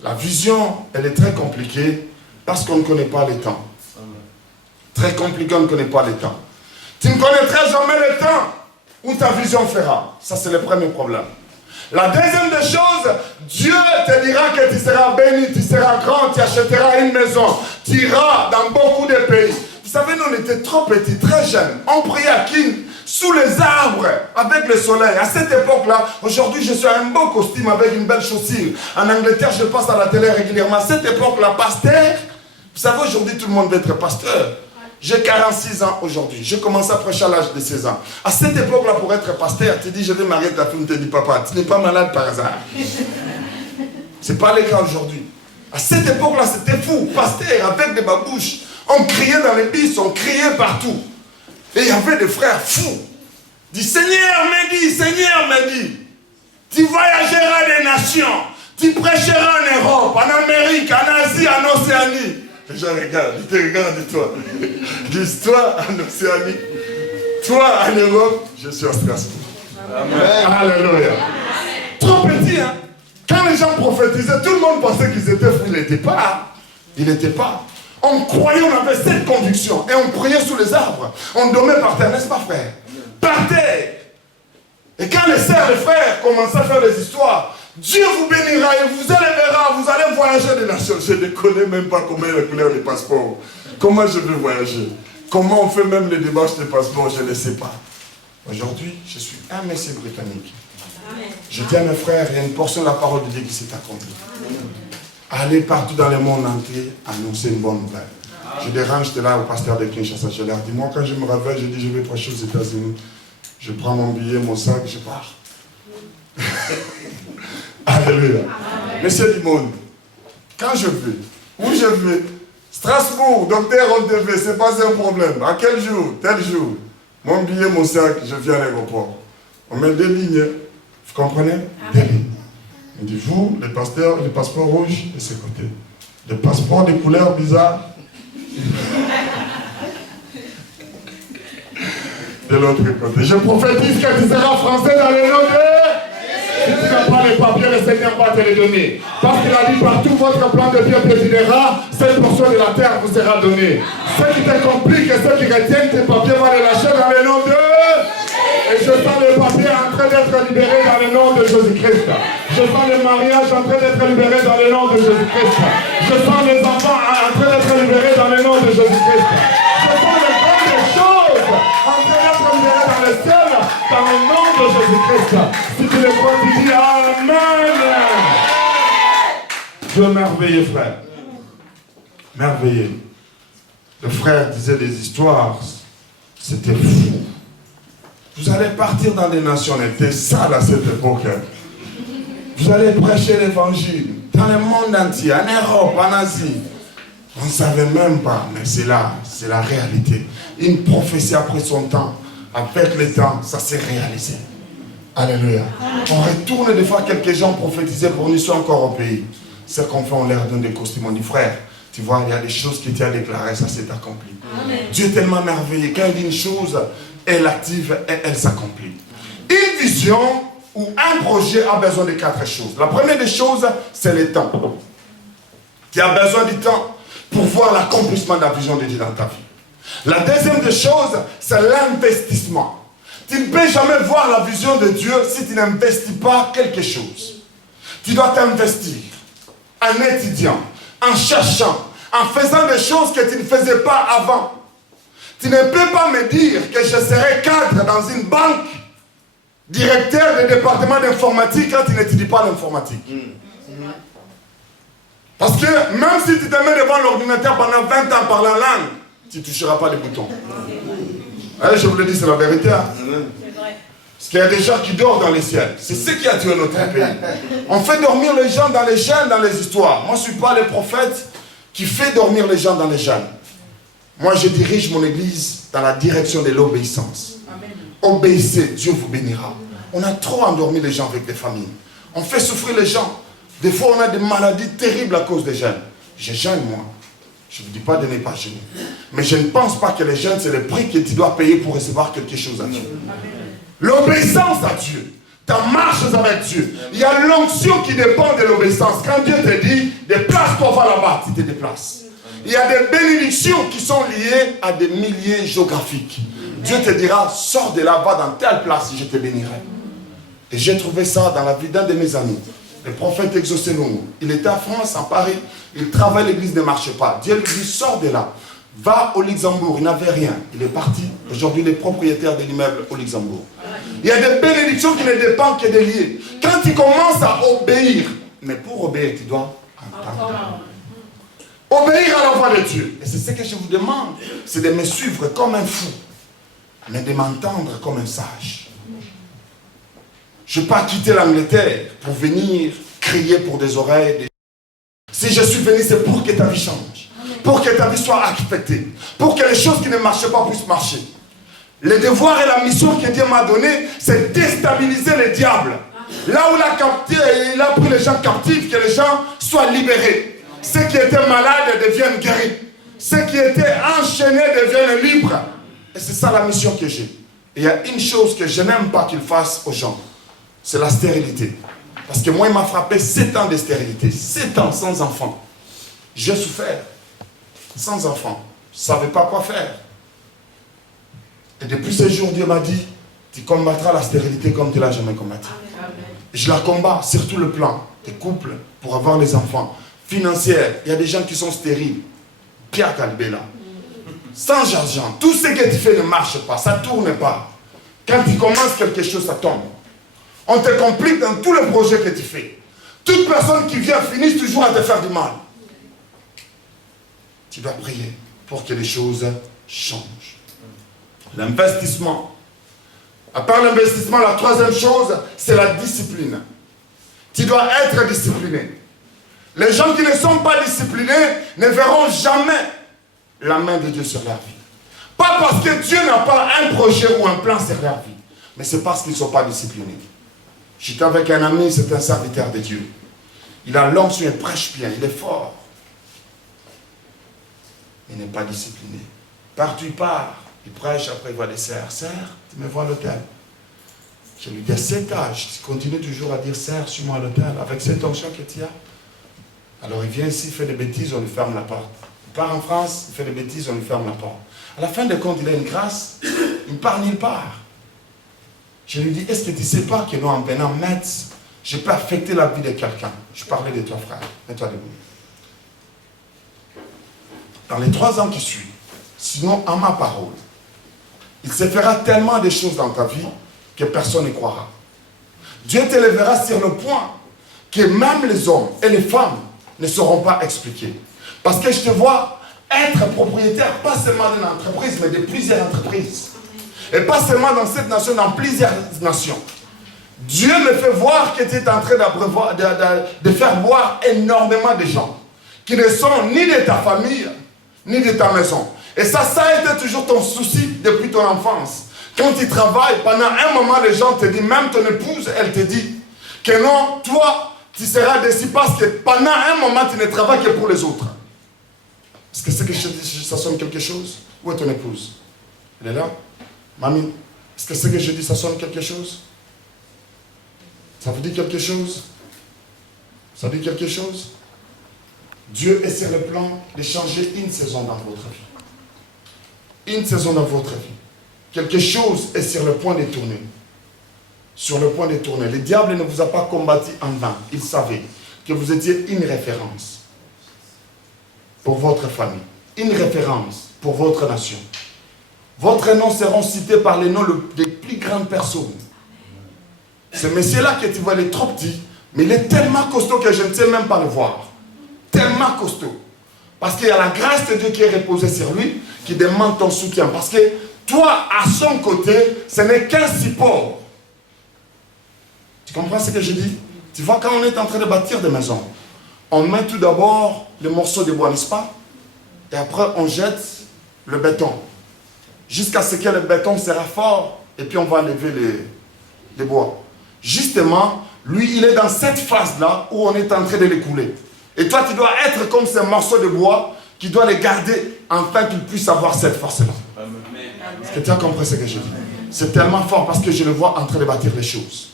La vision, elle est très compliquée parce qu'on ne connaît pas les temps. Très compliqué, on ne connaît pas les temps. Tu ne connaîtras jamais le temps où ta vision fera. Ça, c'est le premier problème. La deuxième des choses, Dieu te dira que tu seras béni, tu seras grand, tu achèteras une maison, tu iras dans beaucoup de pays. Vous savez, nous, on était trop petits, très jeunes. On priait à King, sous les arbres, avec le soleil. À cette époque-là, aujourd'hui, je suis un beau costume avec une belle chaussure. En Angleterre, je passe à la télé régulièrement. À cette époque-là, pasteur, vous savez, aujourd'hui, tout le monde veut être pasteur. J'ai 46 ans aujourd'hui. J'ai commencé à prêcher à l'âge de 16 ans. À cette époque-là, pour être pasteur, tu dis, je vais marier ta fille, tu dis, papa, tu n'es pas malade par hasard. Ce n'est pas le cas aujourd'hui. À cette époque-là, c'était fou. Pasteur, avec des babouches. On criait dans les bus, on criait partout. Et il y avait des frères fous. Dit, Seigneur m'a dit, tu voyageras des nations. Tu prêcheras en Europe, en Amérique, en Asie, en Océanie. Les gens regardent, ils te regardent, toi. Ils disent, toi en Océanie, toi en Europe, je suis à Strasbourg. Amen. Alléluia. Trop petit, hein. Quand les gens prophétisaient, tout le monde pensait qu'ils étaient fous. Il n'était pas. Il n'était pas. On croyait, on avait cette conviction. Et on priait sous les arbres. On dormait par terre, n'est-ce pas, frère? Par terre. Et quand les sœurs et les frères commençaient à faire des histoires, Dieu vous bénira et vous élèvera, vous allez voyager des nations. Je ne connais même pas comment est la couleur des passeports. Comment je veux voyager? Comment on fait même les démarches des passeports? Je ne sais pas. Aujourd'hui, je suis un messie britannique. Je dis à mes frères, il y a une portion de la parole de Dieu qui s'est accomplie. Allez partout dans le monde entier, annoncer une bonne nouvelle. Je dérange, j'étais là au pasteur de Kinshasa. Je leur dis, moi quand je me réveille, je dis, je vais prêcher aux États-Unis. Je prends mon billet, mon sac, je pars. Alléluia. Monsieur du monde, quand je vais, où je vais, Strasbourg, docteur Ondeve, c'est pas un problème. À quel jour? Tel jour. Mon billet, mon sac, je viens à l'aéroport. On met des lignes, vous comprenez? Des lignes. On dit, vous, les pasteurs, les passeports rouges, de ce côté. Les passeports de couleurs bizarres, de l'autre côté. Je prophétise que tu seras français dans les noms de... Si tu n'as pas les papiers, le Seigneur va te les donner. Parce qu'il a dit, partout votre plan de Dieu présidera, cette portion de la terre vous sera donnée. Ceux qui te compliquent et ceux qui retiennent tes papiers vont les lâcher dans le nom de... Et je sens les papiers en train d'être libérés dans le nom de Jésus-Christ. Je sens le mariage en train d'être libéré dans le nom de Jésus-Christ. Je sens les enfants en train d'être libérés dans le nom de Jésus-Christ. Je sens les grandes choses en train d'être libérées dans le ciel, dans le nom de Jésus-Christ. Si tu le crois, tu dis Amen. Dieu merveilleux, frère. Merveilleux. Le frère disait des histoires. C'était fou. Vous allez partir dans des nationalités sales à cette époque. Vous allez prêcher l'évangile dans le monde entier, en Europe, en Asie. On ne savait même pas, mais c'est là, c'est la réalité. Une prophétie après son temps, avec le temps, ça s'est réalisé. Alléluia. On retourne des fois, quelques gens prophétisaient pour nous, sont encore au pays. Ce qu'on fait, on leur donne des costumes. On dit, frère, tu vois, il y a des choses qui tu as déclarées, ça s'est accompli. Amen. Dieu est tellement merveilleux. Quand il dit une chose, elle active et elle s'accomplit. Une vision ou un projet a besoin de 4 choses. La première des choses, c'est le temps. Tu as besoin du temps pour voir l'accomplissement de la vision de Dieu dans ta vie. La deuxième des choses, c'est l'investissement. Tu ne peux jamais voir la vision de Dieu si tu n'investis pas quelque chose. Tu dois t'investir en étudiant, en cherchant, en faisant des choses que tu ne faisais pas avant. Tu ne peux pas me dire que je serai cadre dans une banque, directeur de département d'informatique quand tu n'étudies pas l'informatique. Parce que même si tu te mets devant l'ordinateur pendant 20 ans par la langue, tu ne toucheras pas les boutons. Allez, je vous le dis, c'est la vérité. Hein? Parce qu'il y a des gens qui dorment dans les ciels. C'est ce qui a tué notre pays. On fait dormir les gens dans les gènes, dans les histoires. Moi, je ne suis pas le prophète qui fait dormir les gens dans les gènes. Moi, je dirige mon église dans la direction de l'obéissance. Obéissez, Dieu vous bénira. On a trop endormi les gens avec des familles. On fait souffrir les gens. Des fois, on a des maladies terribles à cause des jeunes. Je jeûne, moi. Je ne vous dis pas de ne pas jeûner. Mais je ne pense pas que les jeûnes, c'est le prix que tu dois payer pour recevoir quelque chose à Dieu. L'obéissance à Dieu. Ta marche avec Dieu. Il y a l'onction qui dépend de l'obéissance. Quand Dieu te dit, déplace-toi, va là-bas, tu te déplaces. Il y a des bénédictions qui sont liées à des milliers géographiques. Dieu te dira, sors de là-bas dans telle place, je te bénirai. Et j'ai trouvé ça dans la vie d'un de mes amis. Le prophète Exaucé-Lungu. Il était à France, à Paris. Il travaillait, l'église ne marchait pas. Dieu lui dit, sors de là. Va au Luxembourg. Il n'avait rien. Il est parti. Aujourd'hui, il est propriétaire de l'immeuble au Luxembourg. Il y a des bénédictions qui ne dépendent que des liés. Quand tu commences à obéir, mais pour obéir, tu dois entendre. Obéir à la voix de Dieu. Et c'est ce que je vous demande. C'est de me suivre comme un fou, mais de m'entendre comme un sage. Je ne vais pas quitter l'Angleterre pour venir crier pour des oreilles. Si je suis venu, c'est pour que ta vie change. Pour que ta vie soit affectée. Pour que les choses qui ne marchaient pas puissent marcher. Le devoir et la mission que Dieu m'a donnée, c'est déstabiliser le diable. Là où il a pris les gens captifs, que les gens soient libérés. Ceux qui étaient malades deviennent guéris. Ceux qui étaient enchaînés deviennent libres. Et c'est ça la mission que j'ai. Et il y a une chose que je n'aime pas qu'ils fassent aux gens. C'est la stérilité. Parce que moi, il m'a frappé 7 ans de stérilité. 7 ans sans enfant. J'ai souffert. Sans enfant. Je ne savais pas quoi faire. Et depuis ce jour, Dieu m'a dit, tu combattras la stérilité comme tu ne l'as jamais combattu. Et je la combats sur tout le plan des couples pour avoir les enfants. Financière, il y a des gens qui sont stériles. Pierre Calbella. Sans argent. Tout ce que tu fais ne marche pas. Ça ne tourne pas. Quand tu commences quelque chose, ça tombe. On te complique dans tous les projets que tu fais. Toute personne qui vient finit toujours à te faire du mal. Tu dois prier pour que les choses changent. L'investissement. À part l'investissement, la troisième chose, c'est la discipline. Tu dois être discipliné. Les gens qui ne sont pas disciplinés ne verront jamais la main de Dieu sur leur vie. Pas parce que Dieu n'a pas un projet ou un plan sur leur vie, mais c'est parce qu'ils ne sont pas disciplinés. J'étais avec un ami, c'est un serviteur de Dieu. Il a l'onction, il prêche bien, il est fort. Il n'est pas discipliné. Partout il part, il prêche, après il voit des sœurs. Sœur, tu me vois à l'hôtel. Je lui dis, à cet âge, tu continues toujours à dire, sœur, suis-moi à l'hôtel, avec cette onction que tu as. Alors il vient ici, il fait des bêtises, on lui ferme la porte. Il part en France, il fait des bêtises, on lui ferme la porte. À la fin de compte, il a une grâce, il part nulle part. Je lui dis, est-ce que tu ne sais pas que nous, en venant Metz, je peux affecter la vie de quelqu'un? Je parlais de toi, frère. Mets-toi debout. Dans les 3 ans qui suivent, sinon, en ma parole, il se fera tellement de choses dans ta vie que personne ne croira. Dieu te lèvera sur le point que même les hommes et les femmes ne sauront pas expliquer. Parce que je te vois être propriétaire, pas seulement d'une entreprise, mais de plusieurs entreprises. Et pas seulement dans cette nation, dans plusieurs nations. Dieu me fait voir que tu es en train de faire boire énormément de gens qui ne sont ni de ta famille, ni de ta maison. Et ça a été toujours ton souci depuis ton enfance. Quand tu travailles, pendant un moment, les gens te disent, même ton épouse, elle te dit que non, toi, tu seras déçu parce que pendant un moment, tu ne travailles que pour les autres. Est-ce que c'est que ça sonne quelque chose? Où est ton épouse? Elle est là? Mamie, est-ce que ce que je dis, ça sonne quelque chose? Ça vous dit quelque chose? Ça dit quelque chose? Dieu est sur le plan de changer une saison dans votre vie. Une saison dans votre vie. Quelque chose est sur le point de tourner. Sur le point de tourner. Le diable ne vous a pas combattu en vain. Il savait que vous étiez une référence pour votre famille. Une référence pour votre nation. Votre nom sera cité par les noms des plus grandes personnes. Ce monsieur-là que tu vois, il est trop petit, mais il est tellement costaud que je ne sais même pas le voir. Tellement costaud. Parce qu'il y a la grâce de Dieu qui est reposée sur lui, qui demande ton soutien. Parce que toi, à son côté, ce n'est qu'un support. Tu comprends ce que je dis? Tu vois, quand on est en train de bâtir des maisons, on met tout d'abord les morceaux de bois, n'est-ce pas? Et après, on jette le béton. Jusqu'à ce que le béton sera fort, et puis on va lever les bois. Justement, lui, il est dans cette phase-là où on est en train de l'écouler. Et toi, tu dois être comme ces morceaux de bois qui doit les garder afin qu'il puisse avoir cette force-là. Est-ce que tu as compris ce que je dis? C'est tellement fort parce que je le vois en train de bâtir les choses.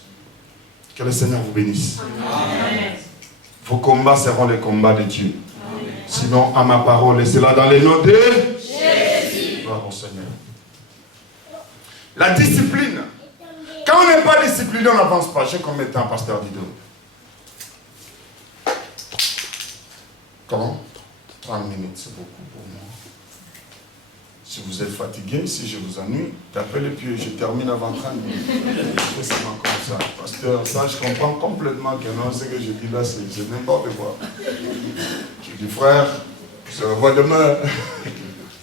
Que le Seigneur vous bénisse. Amen. Vos combats seront les combats de Dieu. Amen. Sinon, à ma parole, et c'est là dans les noms de Jésus. Gloire au Seigneur. La discipline. Quand on n'est pas discipliné, on n'avance pas. J'ai combien de temps, pasteur Dido? Comment? 30 minutes, c'est beaucoup pour moi. Si vous êtes fatigué, si je vous ennuie, tapez les pieds, je termine avant 30 minutes. C'est comme ça. Pasteur, ça, je comprends complètement que non, ce que je dis là, c'est n'importe quoi. Je dis, frère, on se revoit demain.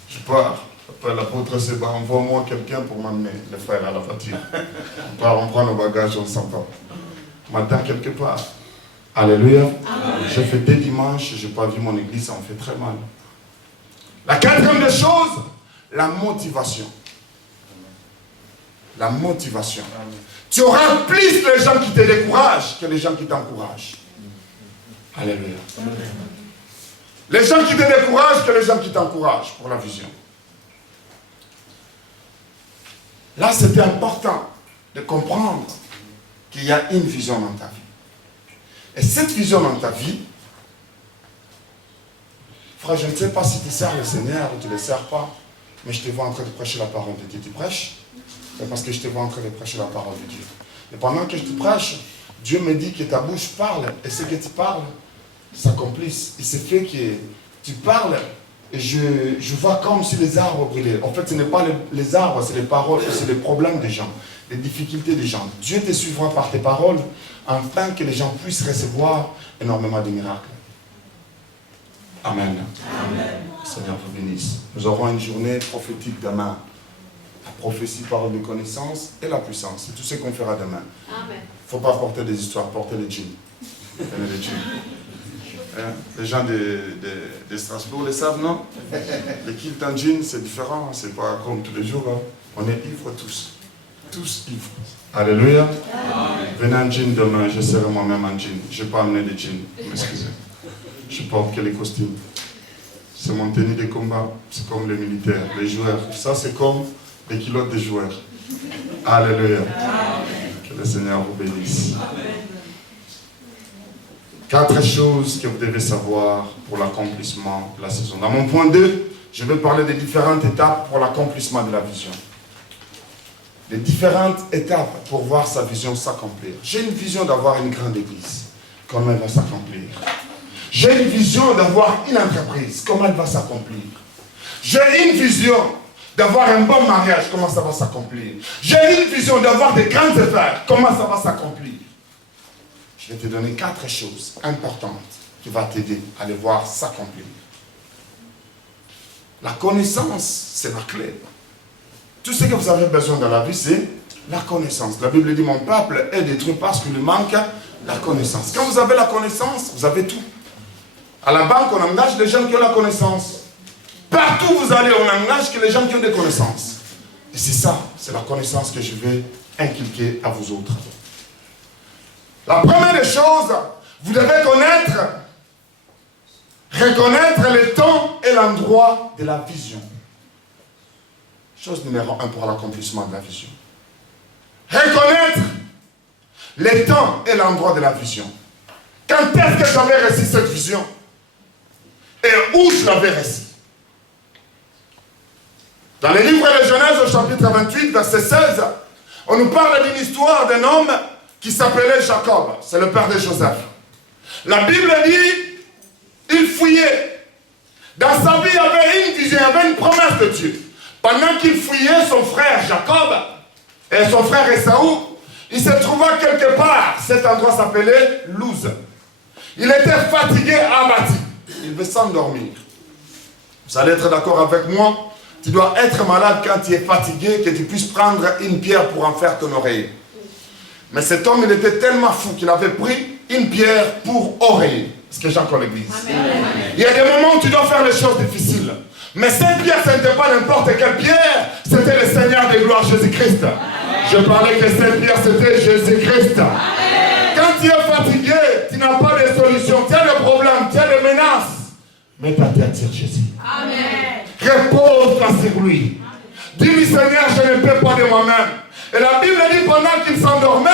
Je pars. Après, l'apôtre Séba, envoie-moi quelqu'un pour m'amener, le frère, à la voiture. On part, on prend nos bagages, on s'entend. On m'attend quelque part. Alléluia. J'ai fait 2 dimanches, je n'ai pas vu mon église, ça me fait très mal. La 4e des choses, la motivation. La motivation. Tu auras plus les gens qui te découragent que les gens qui t'encouragent. Alléluia. Les gens qui te découragent que les gens qui t'encouragent pour la vision. Là, c'était important de comprendre qu'il y a une vision dans ta vie. Et cette vision dans ta vie, frère, je ne sais pas si tu sers le Seigneur ou tu ne le sers pas, mais je te vois en train de prêcher la parole de Dieu. Tu prêches? C'est parce que je te vois en train de prêcher la parole de Dieu. Et pendant que je te prêche, Dieu me dit que ta bouche parle, et ce que tu parles s'accomplisse. Et c'est fait que tu parles, et je vois comme si les arbres brillaient. En fait, ce n'est pas les arbres, c'est les paroles, c'est les problèmes des gens, les difficultés des gens. Dieu te suivra par tes paroles, afin que les gens puissent recevoir énormément de miracles. Amen. Amen. Seigneur vous bénisse. Nous aurons une journée prophétique demain. La prophétie, parole de connaissance et la puissance. C'est tout ce qu'on fera demain. Amen. Il ne faut pas porter des histoires, porter les djinns. Les djinns. Hein? Les gens de Strasbourg le savent, non? Le kilt en djinn, c'est différent. C'est pas comme tous les jours. Hein? On est ivres tous. Tous ivres. Alléluia. Amen. Venez en djinn demain, je serai moi-même en djinn. Je n'ai pas amené de djinn. M'excusez. Je porte que les costumes. C'est mon tenue de combat. C'est comme les militaires, les joueurs. Ça, c'est comme les culottes des joueurs. Alléluia. Amen. Que le Seigneur vous bénisse. Amen. 4 choses que vous devez savoir pour l'accomplissement de la saison. Dans mon point 2, je vais parler des différentes étapes pour l'accomplissement de la vision. Les différentes étapes pour voir sa vision s'accomplir. J'ai une vision d'avoir une grande église. Comment elle va s'accomplir? J'ai une vision d'avoir une entreprise. Comment elle va s'accomplir? J'ai une vision d'avoir un bon mariage. Comment ça va s'accomplir? J'ai une vision d'avoir des grandes affaires. Comment ça va s'accomplir? Je vais te donner 4 choses importantes qui vont t'aider à les voir s'accomplir. La connaissance, c'est la clé. Tout ce que vous avez besoin dans la vie, c'est la connaissance. La Bible dit, mon peuple est détruit parce qu'il lui manque la connaissance. Quand vous avez la connaissance, vous avez tout. À la banque, on engage les gens qui ont la connaissance. Partout où vous allez, on engage que les gens qui ont des connaissances. Et c'est ça, c'est la connaissance que je vais inculquer à vous autres. La première des choses, vous devez reconnaître le temps et l'endroit de la vision. Chose numéro 1 pour l'accomplissement de la vision. Reconnaître le temps et l'endroit de la vision. Quand est-ce que j'avais reçu cette vision? et où je l'avais reçu. Dans le livre de Genèse au chapitre 28, verset 16, on nous parle d'une histoire d'un homme qui s'appelait Jacob. C'est le père de Joseph. La Bible dit, il fouillait. Dans sa vie, il y avait une vision, il y avait une promesse de Dieu. Pendant qu'il fouillait son frère Jacob et son frère Esaü, il se trouva quelque part. Cet endroit s'appelait Luz. Il était fatigué, abattu. Il veut s'endormir. Vous allez être d'accord avec moi? Tu dois être malade quand tu es fatigué, que tu puisses prendre une pierre pour en faire ton oreiller. Mais cet homme, il était tellement fou qu'il avait pris une pierre pour oreiller. Ce que j'ai encore l'église. Il y a des moments où tu dois faire les choses difficiles. Mais cette pierre, ce n'était pas n'importe quelle pierre. C'était le Seigneur de gloire, Jésus-Christ. Je parlais que cette pierre, c'était Jésus-Christ. Quand tu es fatigué, tu n'as pas de solution. Tu as des problèmes, tu as des menaces. Mets ta tête sur Jésus. Amen. Repose-toi sur lui. Dis-lui, Seigneur, je ne peux pas de moi-même. Et la Bible dit, pendant qu'il s'endormait,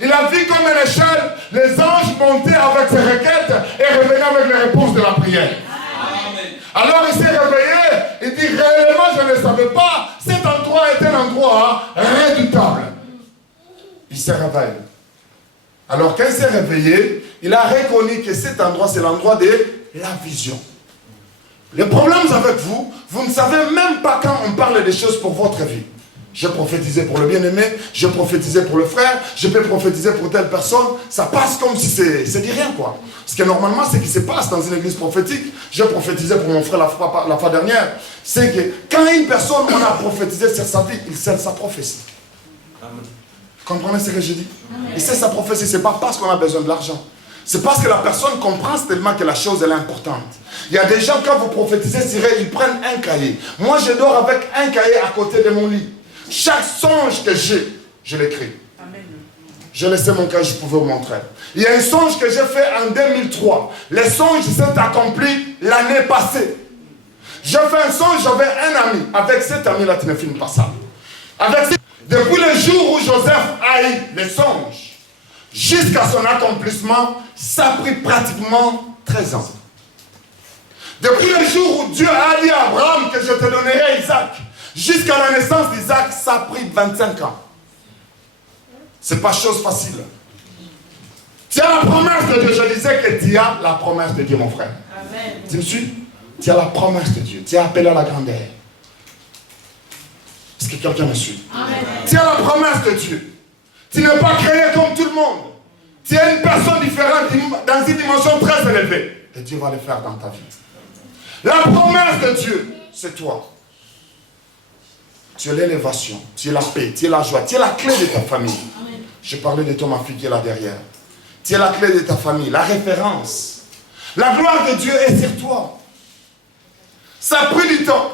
il a vu comme une échelle, les anges montaient avec ses requêtes et revenaient avec les réponses de la prière. Amen. Alors il s'est réveillé, il dit, réellement, je ne savais pas, cet endroit est un endroit redoutable. Il se réveille. Alors quand il s'est réveillé, il a reconnu que cet endroit, c'est l'endroit de la vision. Le problème avec vous, vous ne savez même pas quand on parle des choses pour votre vie. Je prophétisais pour le bien-aimé, je prophétisais pour le frère, je peux prophétiser pour telle personne. Ça passe comme si c'est dit rien, quoi. Ce que normalement, ce qui se passe dans une église prophétique, je prophétisais pour mon frère la fois dernière, c'est que quand une personne, on a prophétisé sur sa vie, il sait sa prophétie. Amen. Comprenez ce que je dis? Amen. Il sait sa prophétie, c'est pas parce qu'on a besoin de l'argent. C'est parce que la personne comprend tellement que la chose elle est importante. Il y a des gens, quand vous prophétisez sur eux, ils prennent un cahier. Moi, je dors avec un cahier à côté de mon lit. Chaque songe que j'ai, je l'écris. Je laissais mon cahier, je pouvais vous montrer. Il y a un songe que j'ai fait en 2003. Les songes s'est accompli l'année passée. J'ai fait un songe, j'avais un ami. Avec cet ami-là, tu ne filmes pas ça. Depuis le jour où Joseph a eu les songes, jusqu'à son accomplissement, ça a pris pratiquement 13 ans. Depuis le jour où Dieu a dit à Abraham que je te donnerai Isaac, jusqu'à la naissance d'Isaac, ça a pris 25 ans. C'est pas chose facile. Tu as la promesse de Dieu. Je disais que tu as la promesse de Dieu, mon frère. Amen. Tu me suis? Tu as la promesse de Dieu. Tu es appelé à la grandeur. Est-ce que quelqu'un me suit? Amen. Tu as la promesse de Dieu. Tu n'es pas créé comme tout le monde. Tu es une personne différente dans une dimension très élevée. Et Dieu va le faire dans ta vie. La promesse de Dieu, c'est toi. Tu es l'élévation, tu es la paix, tu es la joie, tu es la clé de ta famille. Amen. Je parlais de toi, ma fille qui est là derrière. Tu es la clé de ta famille, la référence. La gloire de Dieu est sur toi. Ça a pris du temps.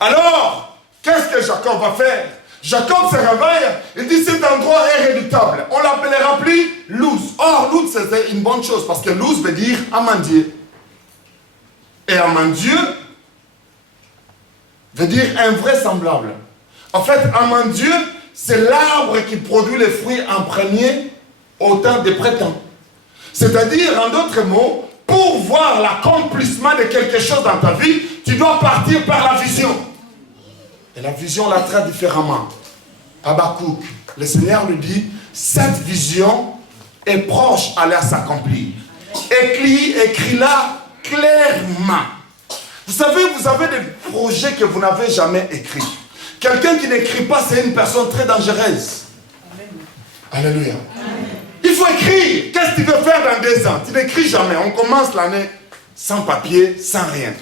Alors, qu'est-ce que Jacob va faire? Jacob se réveille, il dit cet endroit est redoutable. On l'appellera plus Luz. Or, Luz, c'était une bonne chose parce que Luz veut dire amandier. Et amandieu veut dire invraisemblable. En fait, amandieu, c'est l'arbre qui produit les fruits en premier au temps des printemps. C'est-à-dire, en d'autres mots, pour voir l'accomplissement de quelque chose dans ta vie, tu dois partir par la vision. Et la vision, on la traite différemment. Habakkuk, le Seigneur lui dit, cette vision est proche à s'accomplir. Écris-la clairement. Vous savez, vous avez des projets que vous n'avez jamais écrits. Quelqu'un qui n'écrit pas, c'est une personne très dangereuse. Amen. Alléluia. Amen. Il faut écrire. Qu'est-ce que tu veux faire dans 2 ans? Tu n'écris jamais. On commence l'année sans papier, sans rien.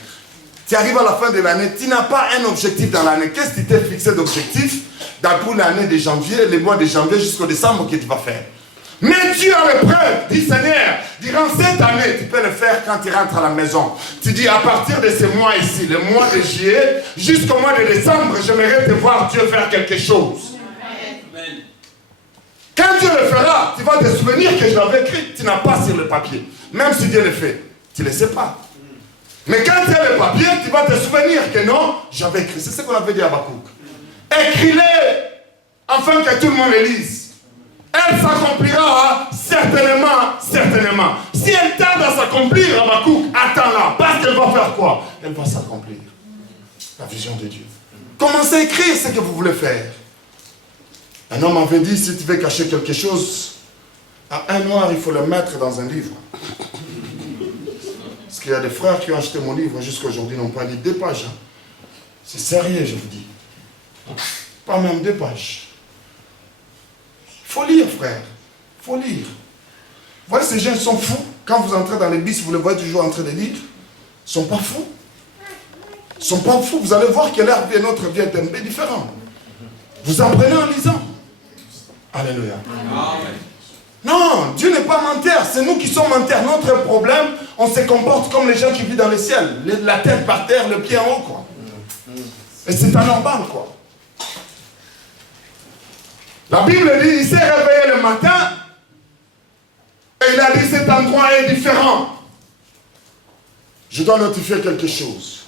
Tu arrives à la fin de l'année, tu n'as pas un objectif dans l'année. Qu'est-ce que tu t'es fixé d'objectif pour l'année de janvier, les mois de janvier jusqu'au décembre que tu vas faire? Mais tu as les preuves, dis Seigneur, durant cette année, tu peux le faire quand tu rentres à la maison. Tu dis à partir de ce mois ici, le mois de juillet, jusqu'au mois de décembre, j'aimerais te voir Dieu faire quelque chose. Amen. Quand Dieu le fera, tu vas te souvenir que je l'avais écrit, tu n'as pas sur le papier. Même si Dieu le fait, tu ne le sais pas. Mais quand tu as le papier, tu vas te souvenir que non, j'avais écrit. C'est ce qu'on avait dit à Habakkuk. Écris-les, afin que tout le monde le lise. elle s'accomplira certainement, certainement. Si elle tarde à s'accomplir, Habakkuk, attends-la, parce qu'elle va faire quoi? Elle va s'accomplir. La vision de Dieu. Commencez à écrire ce que vous voulez faire. Un homme m'avait dit, si tu veux cacher quelque chose, à un noir, il faut le mettre dans un livre. Parce qu'il y a des frères qui ont acheté mon livre jusqu'à aujourd'hui, n'ont pas lu 2 pages. Hein. C'est sérieux, je vous dis. Pas même 2 pages. Il faut lire, frère. Il faut lire. Vous voyez, ces gens sont fous. Quand vous entrez dans les bus, vous les voyez toujours en train de lire. Ils ne sont pas fous. Ils ne sont pas fous. Vous allez voir que leur vie et notre vie est un peu différente. Vous apprenez en lisant. Alléluia. Amen. Non, Dieu n'est pas menteur. C'est nous qui sommes menteurs. Notre problème, on se comporte comme les gens qui vivent dans le ciel. La tête par terre, le pied en haut, quoi. Et c'est anormal, quoi. La Bible dit, il s'est réveillé le matin et il a dit, cet endroit est différent. Je dois notifier quelque chose.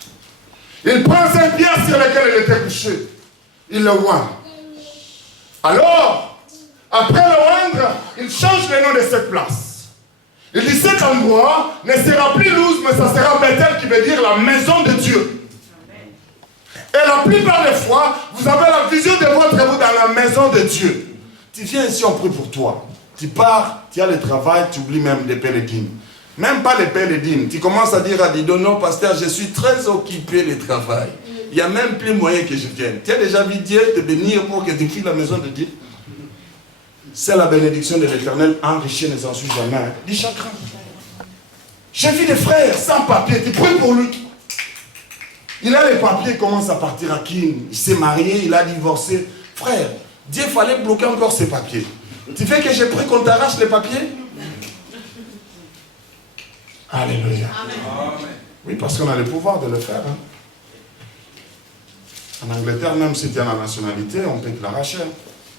Il prend cette pierre sur laquelle il était couché. Il le oint. Alors, après le oindre, il change le nom de cette place. Il dit, cet endroit ne sera plus Luz, mais ça sera Bethel, qui veut dire la maison de Dieu. Et la plupart des fois, vous avez la vision de votre vous dans la maison de Dieu. Tu viens ici, on prie pour toi. Tu pars, tu as le travail, tu oublies même les pèlerines. Même pas les pèlerines. Tu commences à dire à Dido, non, pasteur, je suis très occupé le travail. Il n'y a même plus moyen que je vienne. Tu as déjà vu Dieu te bénir pour que tu quittes la maison de Dieu? C'est la bénédiction de l'Éternel, enrichie ne s'en suit jamais. Dis chacun. J'ai vu des frères sans papier, tu pries pour lui. Il a les papiers, il commence à partir à Kin. Il s'est marié, il a divorcé. Frère, Dieu fallait bloquer encore ses papiers. Tu fais que j'ai pris qu'on t'arrache les papiers? Alléluia. Amen. Oui, parce qu'on a le pouvoir de le faire. Hein. En Angleterre, même si tu as la nationalité, on peut te l'arracher.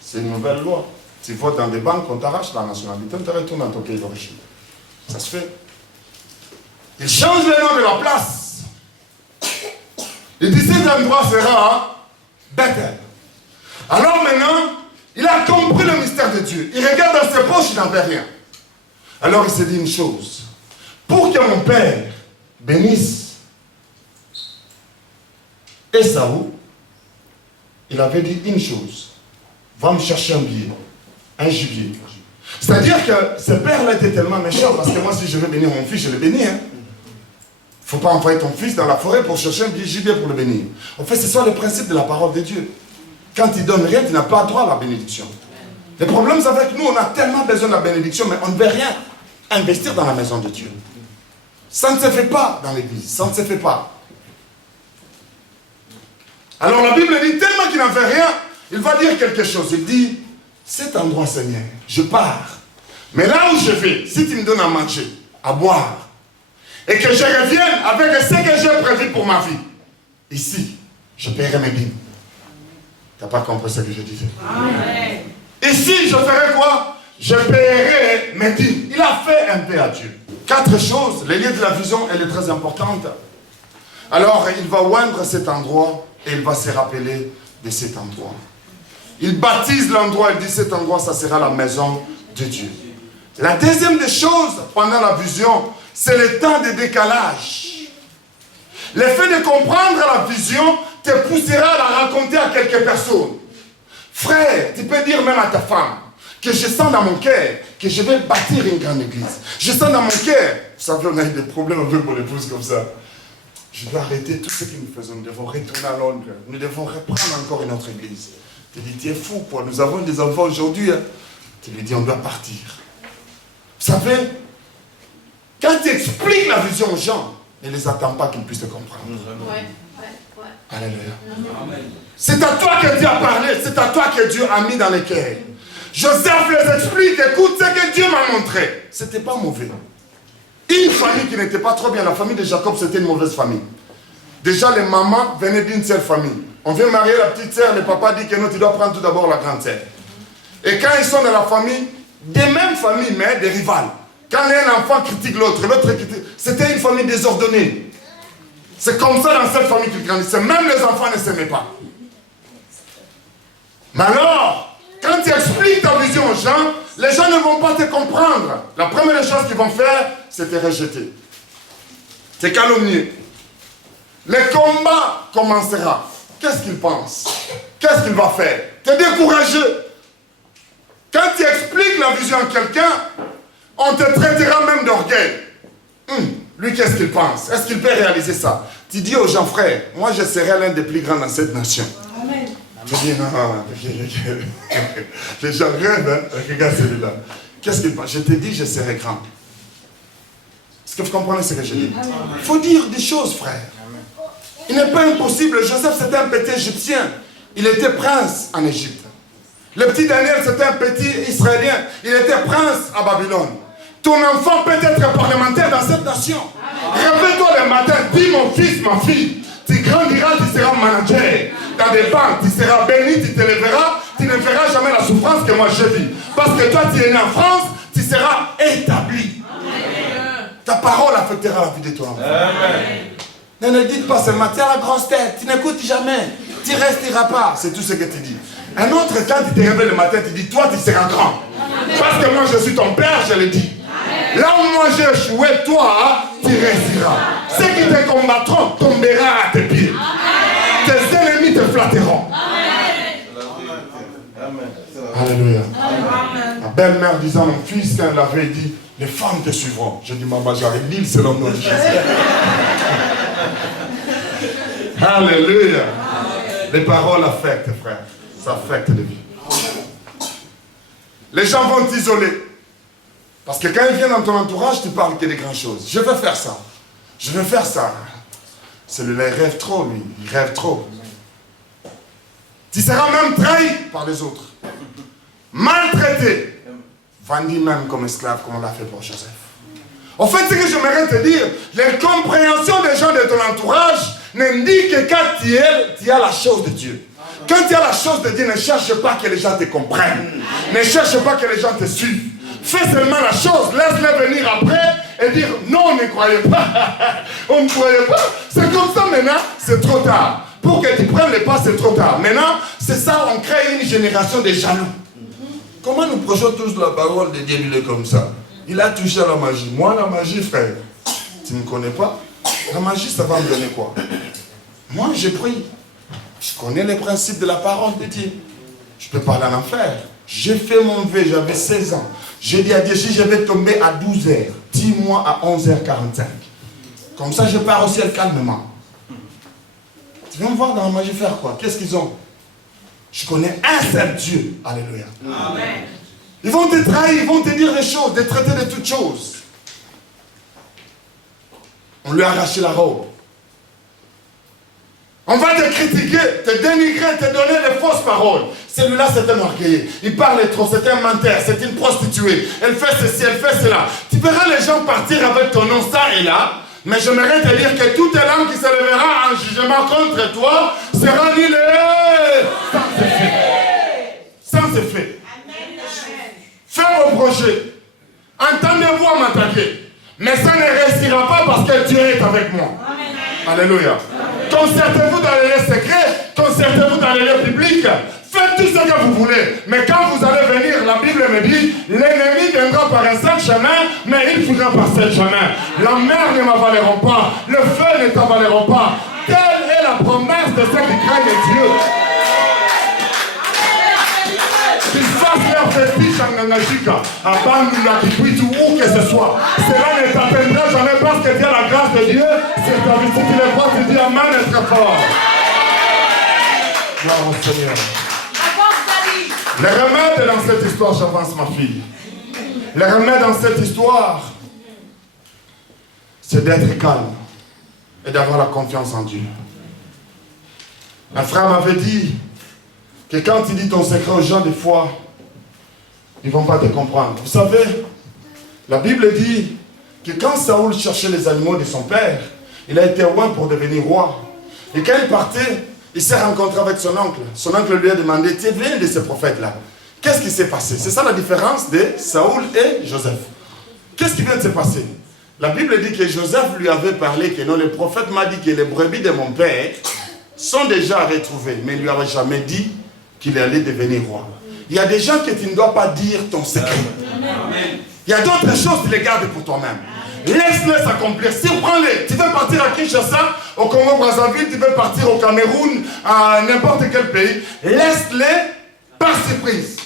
C'est une nouvelle loi. Tu votes dans des banques, on t'arrache la nationalité, on te retourne dans ton pays d'origine. Ça se fait. Il change le nom de la place. Il dit, cet endroit sera Bethel. Alors maintenant, il a compris le mystère de Dieu. Il regarde dans ses poches, il n'avait rien. Alors il s'est dit une chose. Pour que mon père bénisse Esaü, il avait dit une chose. Va me chercher un billet, un gibier. C'est-à-dire que ce père-là était tellement méchant, parce que moi, si je veux bénir mon fils, je le bénis. Hein. Il ne faut pas envoyer ton fils dans la forêt pour chercher un billet gibier pour le bénir. En fait, c'est ça le principe de la parole de Dieu. Quand il ne donne rien, tu n'as pas droit à la bénédiction. Le problème, c'est avec nous, on a tellement besoin de la bénédiction, mais on ne veut rien investir dans la maison de Dieu. Ça ne se fait pas dans l'église, ça ne se fait pas. Alors la Bible dit, tellement qu'il n'en fait rien, il va dire quelque chose. Il dit, cet endroit, Seigneur, je pars. Mais là où je vais, si tu me donnes à manger, à boire, et que je revienne avec ce que j'ai prévu pour ma vie, ici, je paierai mes dîmes. Tu n'as pas compris ce que je disais? Amen. Ici, je ferai quoi? Je paierai mes dîmes. Il a fait un peu à Dieu. 4 choses. Le lieu de la vision, elle est très importante. Alors, il va oindre cet endroit et il va se rappeler de cet endroit. Il baptise l'endroit, il dit cet endroit, ça sera la maison de Dieu. La deuxième des choses, pendant la vision, c'est le temps de décalage. Le fait de comprendre la vision te poussera à la raconter à quelques personnes. Frère, tu peux dire même à ta femme que je sens dans mon cœur que je vais bâtir une grande église. Je sens dans mon cœur, vous savez, on a eu des problèmes avec mon épouse comme ça. Je dois arrêter tout ce que nous faisons. Nous devons retourner à Londres. Nous devons reprendre encore une autre église. Tu dis, tu es fou, quoi. Nous avons des enfants aujourd'hui. Hein. Tu lui dis, on doit partir. Vous savez, quand tu expliques la vision aux gens, ne les attends pas qu'ils puissent te comprendre. Ouais. Alléluia. C'est à toi que Dieu a parlé. C'est à toi que Dieu a mis dans les cœurs. Joseph les explique, écoute ce que Dieu m'a montré. C'était pas mauvais. Une famille qui n'était pas trop bien, la famille de Jacob, c'était une mauvaise famille. Déjà, les mamans venaient d'une seule famille. On vient marier la petite sœur, le papa dit que non, tu dois prendre tout d'abord la grande sœur. Et quand ils sont dans la famille, des mêmes familles, mais des rivales. Quand un enfant critique l'autre, l'autre critique, c'était une famille désordonnée. C'est comme ça dans cette famille qu'ils grandissaient. Même les enfants ne s'aimaient pas. Mais alors, quand tu expliques ta vision aux gens, Les gens ne vont pas te comprendre. La première chose qu'ils vont faire, c'est te rejeter. Te calomnier. Le combat commencera. Qu'est-ce qu'il pense? Qu'est-ce qu'il va faire? Te décourager. Quand tu expliques la vision à quelqu'un, on te traitera même d'orgueil. Lui, qu'est-ce qu'il pense? Est-ce qu'il peut réaliser ça? Tu dis aux gens, frère, moi je serai l'un des plus grands dans cette nation. Amen. Je dis, non, les gens rêvent, hein? Regarde celui-là. Qu'est-ce qu'il pense? Je te dis, je serai grand. Est-ce que vous comprenez ce que je dis? Il faut dire des choses, frère. Il n'est pas impossible. Joseph, c'était un petit Égyptien. Il était prince en Égypte. Le petit Daniel, c'était un petit Israélien. Il était prince à Babylone. Ton enfant peut être parlementaire dans cette nation. Réveille-toi le matin, dis mon fils, ma fille. Tu grandiras, tu seras manager. Dans des banques, tu seras béni, tu te lèveras. Tu ne verras jamais la souffrance que moi je vis. Parce que toi, tu es né en France, tu seras établi. Ta parole affectera la vie de toi. Ne dites pas seulement, tu as la grosse tête, tu n'écoutes jamais, tu ne resteras pas. C'est tout ce que tu dis. Un autre temps, tu te réveilles le matin, tu dis, toi, tu seras grand. Parce que moi, je suis ton père, je le dis. Là où moi j'ai échoué, toi, tu resteras. Ceux qui te combattront tomberont à tes pieds. Tes ennemis te flatteront. Alléluia. Ma belle-mère disant, mon fils, quand elle l'avait dit, les femmes te suivront. Je dis, maman, j'arrive l'île selon nom de Jésus. Alléluia. Les paroles affectent, frère. Ça affecte les vies. Les gens vont t'isoler. Parce que quand ils viennent dans ton entourage, tu parles que des grandes choses. Je veux faire ça. Je veux faire ça. Celui-là, il rêve trop, lui. Il rêve trop. Tu seras même trahi par les autres. Maltraité. Vendu même comme esclave, comme on l'a fait pour Joseph. En fait, ce que j'aimerais te dire, l'incompréhension des gens de ton entourage n'indique que quand tu as la chose de Dieu. Quand tu as la chose de Dieu, ne cherche pas que les gens te comprennent. Ne cherche pas que les gens te suivent. Fais seulement la chose, laisse-les venir après et dire non, on ne croyait pas. On ne croyait pas. C'est comme ça maintenant, c'est trop tard. Pour que tu prennes les pas, c'est trop tard. Maintenant, c'est ça, on crée une génération de jaloux. Comment nous projetons tous la parole de Dieu, il est comme ça? Il a touché à la magie. Moi, la magie, frère, tu ne me connais pas? La magie, ça va me donner quoi? Moi, j'ai pris. Je connais les principes de la parole de Dieu. Je peux parler en enfer. J'ai fait mon vœu, j'avais 16 ans. J'ai dit à Dieu, si je vais tomber à 12h, dis-moi à 11h45. Comme ça, je pars au ciel calmement. Tu viens me voir dans la magie faire quoi? Qu'est-ce qu'ils ont? Je connais un seul Dieu. Alléluia. Amen. Ils vont te trahir, ils vont te dire des choses, te traiter de toutes choses. On lui a arraché la robe. On va te critiquer, te dénigrer, te donner des fausses paroles. Celui-là, c'est un orgueilleux. Il parle trop, c'est un menteur, c'est une prostituée. Elle fait ceci, elle fait cela. Tu verras les gens partir avec ton nom, ça et là. Mais j'aimerais te dire que toute langue qui se lèvera en jugement contre toi sera annulée. Sans effet. Sans effet. Fais vos projets. Entendez-vous à m'attaquer. Mais ça ne réussira pas parce que Dieu est avec moi. Alléluia. Concertez-vous dans les lieux secrets, concertez-vous dans les lieux publics, faites tout ce que vous voulez. Mais quand vous allez venir, la Bible me dit, l'ennemi viendra par un seul chemin, mais il fuira par seul chemin. La mer ne m'avaleront pas, le feu ne t'avaleront pas. Telle est la promesse de ceux qui craignent Dieu. Qu'ils fassent leur fétiche en Ngangajika, à Bangula, Kipuitu, où que ce soit. Cela ne t'atteindra jamais parce que tu as la grâce de Dieu. C'est ta vie, si tu le vois, tu dis Amen et très fort. Gloire au Seigneur. Le remède dans cette histoire, j'avance ma fille. Le remède dans cette histoire, c'est d'être calme et d'avoir la confiance en Dieu. Un frère m'avait dit que quand tu dis ton secret aux gens, des fois, ils ne vont pas te comprendre. Vous savez, la Bible dit que quand Saoul cherchait les animaux de son père, il a été roi pour devenir roi. Et quand il partait, il s'est rencontré avec son oncle. Son oncle lui a demandé, tu es l'un de ces prophètes-là. Qu'est-ce qui s'est passé? C'est ça la différence de Saoul et Joseph. Qu'est-ce qui vient de se passer? La Bible dit que Joseph lui avait parlé que non, le prophète m'a dit que les brebis de mon père sont déjà retrouvées. Mais il ne lui avait jamais dit qu'il allait devenir roi. Il y a des gens que tu ne dois pas dire ton secret. Il y a d'autres choses, tu les gardes pour toi-même. Laisse-les s'accomplir. Si prends-les, tu veux partir à Kinshasa, au Congo-Brazzaville, tu veux partir au Cameroun, à n'importe quel pays, laisse-les par surprise.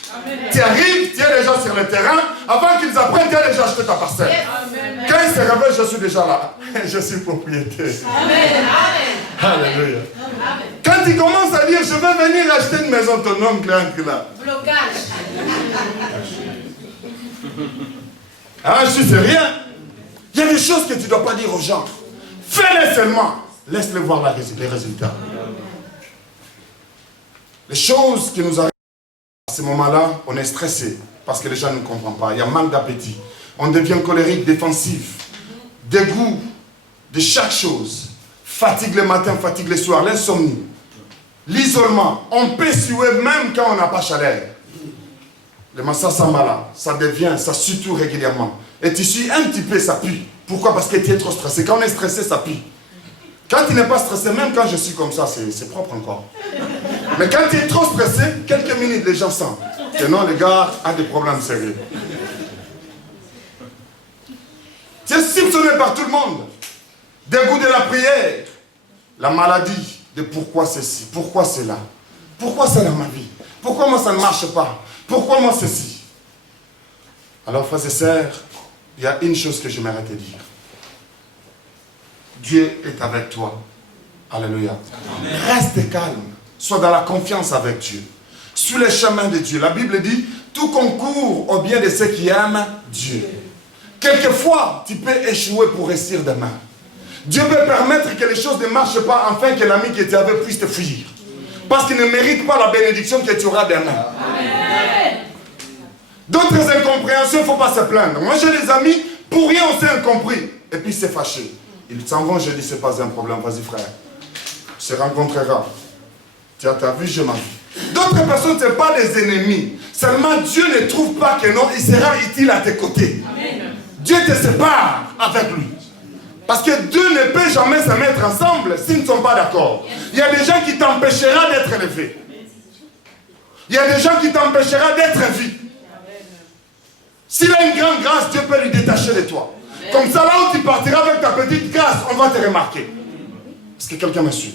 Tu arrives, tu es déjà sur le terrain, avant qu'ils apprennent, tu as déjà acheté ta parcelle. Quand ils se réveillent, je suis déjà là. Je suis propriétaire. Alléluia. Quand il commence à dire, je vais venir acheter une maison, ton oncle est là. Blocage. Ah, je suis sérieux. Il y a des choses que tu ne dois pas dire aux gens. Fais-les seulement. Laisse-les voir les résultats. Les choses qui nous arrivent à ce moment-là, on est stressé parce que les gens ne comprennent pas. Il y a manque d'appétit. On devient colérique, défensif. Dégoût de chaque chose. Fatigue le matin, fatigue le soir. L'insomnie. L'isolement. On peut suer même quand on n'a pas chaleur. Le massa sambala, ça devient, ça sue tout régulièrement. Et tu sues un petit peu, ça pue. Pourquoi? Parce que tu es trop stressé. Quand on est stressé, ça pue. Quand tu n'es pas stressé, même quand je suis comme ça, c'est propre encore. Mais quand tu es trop stressé, quelques minutes, les gens sentent que non, le gars a des problèmes sérieux. Tu es soupçonné par tout le monde. Dégoût de la prière, la maladie, de pourquoi ceci, pourquoi cela, pourquoi c'est dans ma vie, pourquoi moi ça ne marche pas, pourquoi moi ceci. Alors frères et sœurs, il y a une chose que j'aimerais te dire. Dieu est avec toi. Alléluia. Amen. Reste calme. Sois dans la confiance avec Dieu. Sur les chemins de Dieu. La Bible dit, tout concourt au bien de ceux qui aiment Dieu. Quelquefois, tu peux échouer pour réussir demain. Dieu peut permettre que les choses ne marchent pas afin que l'ami qui était avec puisse te fuir. Parce qu'il ne mérite pas la bénédiction que tu auras demain. D'autres incompréhensions, il ne faut pas se plaindre. Moi j'ai des amis, pour rien on s'est incompris. Et puis c'est fâché. Ils s'en vont, je dis, c'est pas un problème, vas-y frère. On se rencontrera. Tu as ta vie, je ma vie. D'autres personnes, ce ne sont pas des ennemis. Seulement Dieu ne trouve pas que non, il sera utile à tes côtés. Amen. Dieu te sépare avec lui. Parce que Dieu ne peut jamais se mettre ensemble s'ils ne sont pas d'accord. Il y a des gens qui t'empêcheront d'être élevé. Il y a des gens qui t'empêcheront d'être vie. S'il a une grande grâce, Dieu peut lui détacher de toi. Comme ça, là où tu partiras avec ta petite grâce, on va te remarquer. Est-ce que quelqu'un me suit?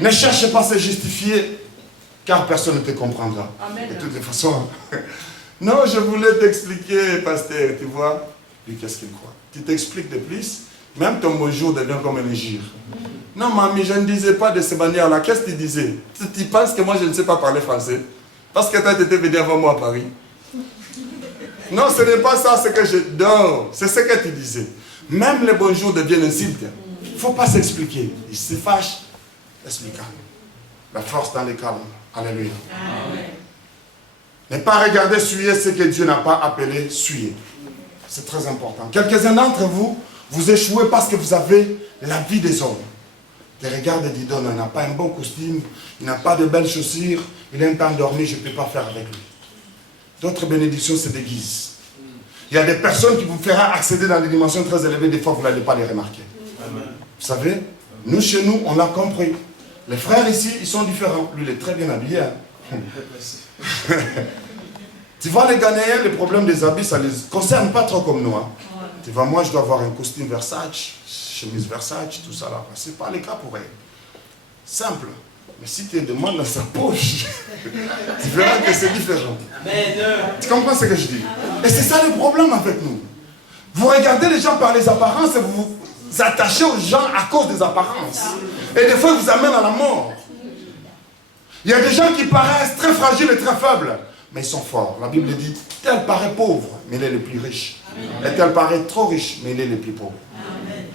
Ne cherche pas à se justifier, car personne ne te comprendra. Amen. De toutes les façons. Non, je voulais t'expliquer, pasteur, tu vois. Lui, qu'est-ce qu'il croit? Tu t'expliques de plus, même ton bonjour devient comme un gire. Non, mamie, je ne disais pas de cette manière-là. Qu'est-ce que tu disais? Tu penses que moi, je ne sais pas parler français? Parce que toi, tu étais venu avant moi à Paris. Non, ce n'est pas ça ce que je... Non, c'est ce que tu disais. Même les bonjours deviennent insultes. Il ne faut pas s'expliquer. Il se fâche. Explique. La force dans les calmes. Alléluia. Amen. Ne pas regarder suyer ce que Dieu n'a pas appelé suyer. C'est très important. Quelques-uns d'entre vous, vous échouez parce que vous avez la vie des hommes. Tu regardes et dis, non, il n'a pas un bon costume, il n'a pas de belles chaussures, il est un peu endormi, je ne peux pas faire avec lui. D'autres bénédictions se déguisent. Il y a des personnes qui vous feront accéder dans des dimensions très élevées, des fois vous n'allez pas les remarquer. Amen. Vous savez, nous chez nous, on l'a compris. Les frères ici, ils sont différents. Lui, il est très bien habillé. Hein. Tu vois, les Ghanéens, les problèmes des habits, ça ne les concerne pas trop comme nous. Hein. Tu vois, moi, je dois avoir un costume Versace, chemise Versace, tout ça là. Ce n'est pas le cas pour eux. Simple. Mais si tu demandes dans sa poche, tu verras que c'est différent. Amen. Tu comprends ce que je dis? Et c'est ça le problème avec nous. Vous regardez les gens par les apparences et vous vous attachez aux gens à cause des apparences. Et des fois, ils vous amènent à la mort. Il y a des gens qui paraissent très fragiles et très faibles, mais ils sont forts. La Bible dit, tel paraît pauvre, mais il est le plus riche. Amen. Et tel paraît trop riche, mais il est le plus pauvre. Amen.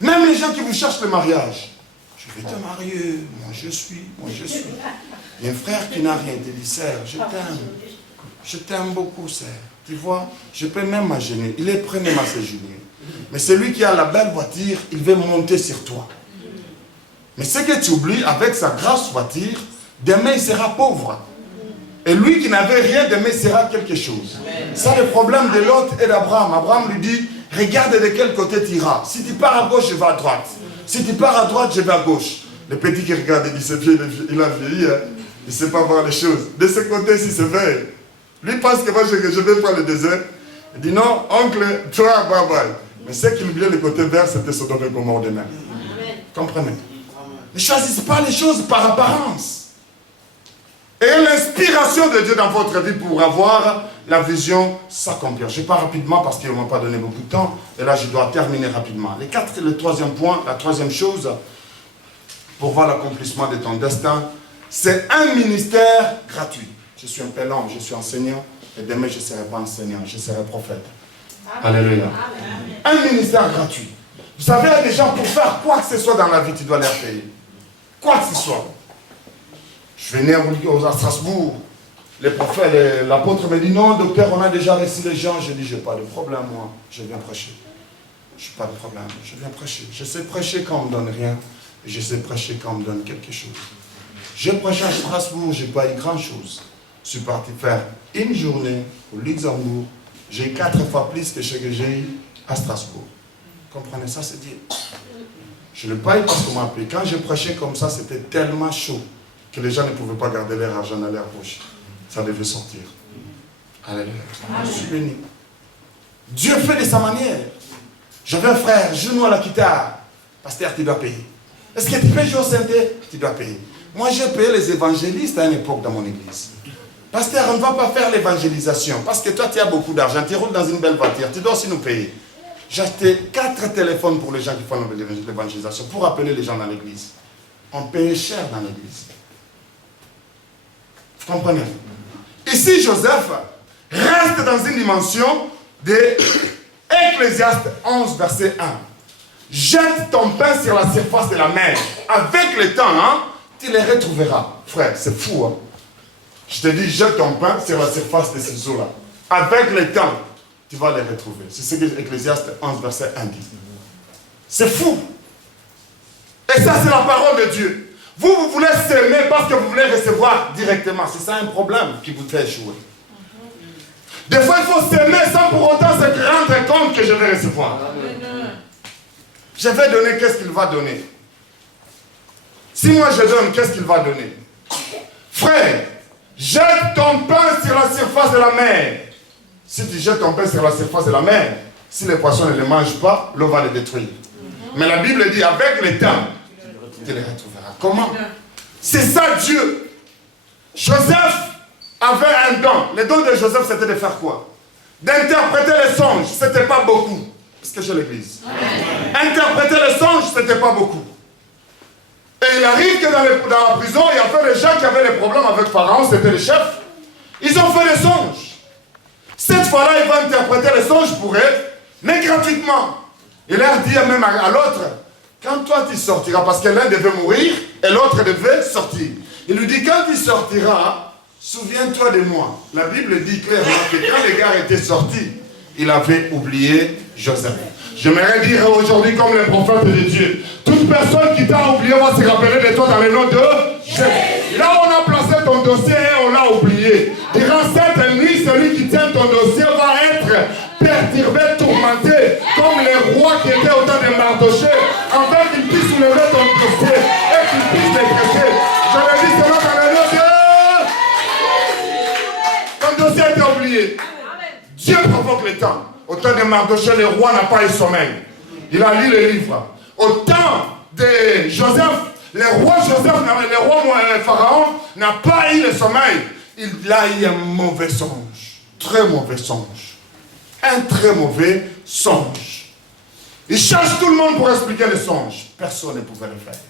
Même les gens qui vous cherchent le mariage. Je vais te marier, moi je suis. Il y a un frère qui n'a rien, il te dit, sœur, je t'aime beaucoup, sœur. Tu vois, je peux même m'agéner. Il est prêt même à se gêner. Mais celui qui a la belle voiture, il veut monter sur toi. Mais ce que tu oublies, avec sa grasse voiture, demain il sera pauvre. Et lui qui n'avait rien, demain il sera quelque chose. Ça, le problème de Lot et d'Abraham. Abraham lui dit, regarde de quel côté tu iras. Si tu pars à gauche, je vais à droite. Si tu pars à droite, je vais à gauche. Le petit qui regarde, il dit, c'est vieux, il a vieilli. Hein. Il ne sait pas voir les choses. De ce côté-ci, c'est vrai. Lui pense que moi, je vais prendre le désert. Il dit non, oncle, toi, bye bye. Mais ce qu'il oubliait le côté vert, c'était Sodome et Gomorrhe de même. Comprenez? Ne choisissez pas les choses par apparence. Et l'inspiration de Dieu dans votre vie pour avoir la vision s'accomplir. Je pars rapidement parce qu'il ne m'a pas donné beaucoup de temps. Et là, je dois terminer rapidement. Le troisième point, la troisième chose, pour voir l'accomplissement de ton destin, c'est un ministère gratuit. Je suis un peu lent, je suis enseignant. Et demain, je ne serai pas enseignant, je serai prophète. Amen. Alléluia. Amen. Un ministère gratuit. Vous savez, il y a des gens, pour faire quoi que ce soit dans la vie, tu dois les payer. Quoi que ce soit. Je venais à Strasbourg. Les prophètes, l'apôtre me dit, non, docteur, on a déjà reçu les gens. Je dis, je n'ai pas de problème, moi. Je viens prêcher. Je n'ai pas de problème. Je viens prêcher. Je sais prêcher quand on ne me donne rien. Et je sais prêcher quand on me donne quelque chose. J'ai prêché à Strasbourg, je n'ai pas eu grand-chose. Je suis parti faire une journée au Luxembourg. J'ai 4 fois plus que ce que j'ai eu à Strasbourg. Comprenez, ça c'est Dieu. Je ne l'ai pas eu parce qu'on m'a appelé. Quand j'ai prêché comme ça, c'était tellement chaud que les gens ne pouvaient pas garder leur argent dans leur poche. Ça devait sortir. Alléluia. Je suis béni. Dieu fait de sa manière. J'avais un frère, genou à la guitare. Pasteur, tu dois payer. Est-ce que tu peux jouer au synthé? Tu dois payer. Moi, j'ai payé les évangélistes à une époque dans mon église. Pasteur, on ne va pas faire l'évangélisation parce que toi, tu as beaucoup d'argent. Tu roules dans une belle voiture. Tu dois aussi nous payer. J'ai acheté 4 téléphones pour les gens qui font l'évangélisation pour appeler les gens dans l'église. On payait cher dans l'église. Vous comprenez? Ici, Joseph reste dans une dimension de Ecclésiaste 11, verset 1. Jette ton pain sur la surface de la mer. Avec le temps, tu les retrouveras. Frère, c'est fou. Je te dis, jette ton pain sur la surface de ces eaux-là. Avec le temps, tu vas les retrouver. C'est ce que Ecclésiaste 11, verset 1 dit. C'est fou. Et ça, c'est la parole de Dieu. Vous voulez s'aimer parce que vous voulez recevoir directement. C'est ça un problème qui vous fait échouer. Des fois, il faut s'aimer sans pour autant se rendre compte que je vais recevoir. Je vais donner, qu'est-ce qu'il va donner? Si moi je donne, qu'est-ce qu'il va donner? Frère, jette ton pain sur la surface de la mer. Si tu jettes ton pain sur la surface de la mer, si les poissons ne les mangent pas, l'eau va les détruire. Mais la Bible dit, avec le temps, tu les retrouveras. Comment? C'est ça Dieu. Joseph avait un don. Le don de Joseph, c'était de faire quoi? D'interpréter les songes. Ce n'était pas beaucoup. Parce que j'ai l'église. Interpréter les songes, ce n'était pas beaucoup. Et il arrive que dans la prison, il y avait des gens qui avaient des problèmes avec Pharaon, c'était les chefs. Ils ont fait des songes. Cette fois-là, il va interpréter les songes pour eux, mais gratuitement. Il leur dit même à l'autre, quand toi tu sortiras, parce que l'un devait mourir et l'autre devait sortir. Il lui dit, quand tu sortiras, souviens-toi de moi. La Bible dit clairement que quand les gars étaient sortis, il avait oublié Joseph. J'aimerais dire aujourd'hui comme le prophète de Dieu, toute personne qui t'a oublié va se rappeler de toi dans le nom de Jésus. Là on a placé ton dossier et on l'a oublié. Durant cette nuit, celui qui tient ton dossier va être perturbé, tourmenté, comme les rois qui étaient au temps de Mardochée, afin qu'il puisse soulever ton dossier et qu'il puisse les traiter. Je le dis cela dans le nom de ton dossier a été oublié. Dieu provoque le temps. Au temps de Mardochée, le roi n'a pas eu sommeil. Il a lu le livre. Au temps de Joseph, le roi Pharaon n'a pas eu le sommeil. Il a eu un mauvais songe. Très mauvais songe. Un très mauvais songe. Il cherche tout le monde pour expliquer le songe. Personne ne pouvait le faire.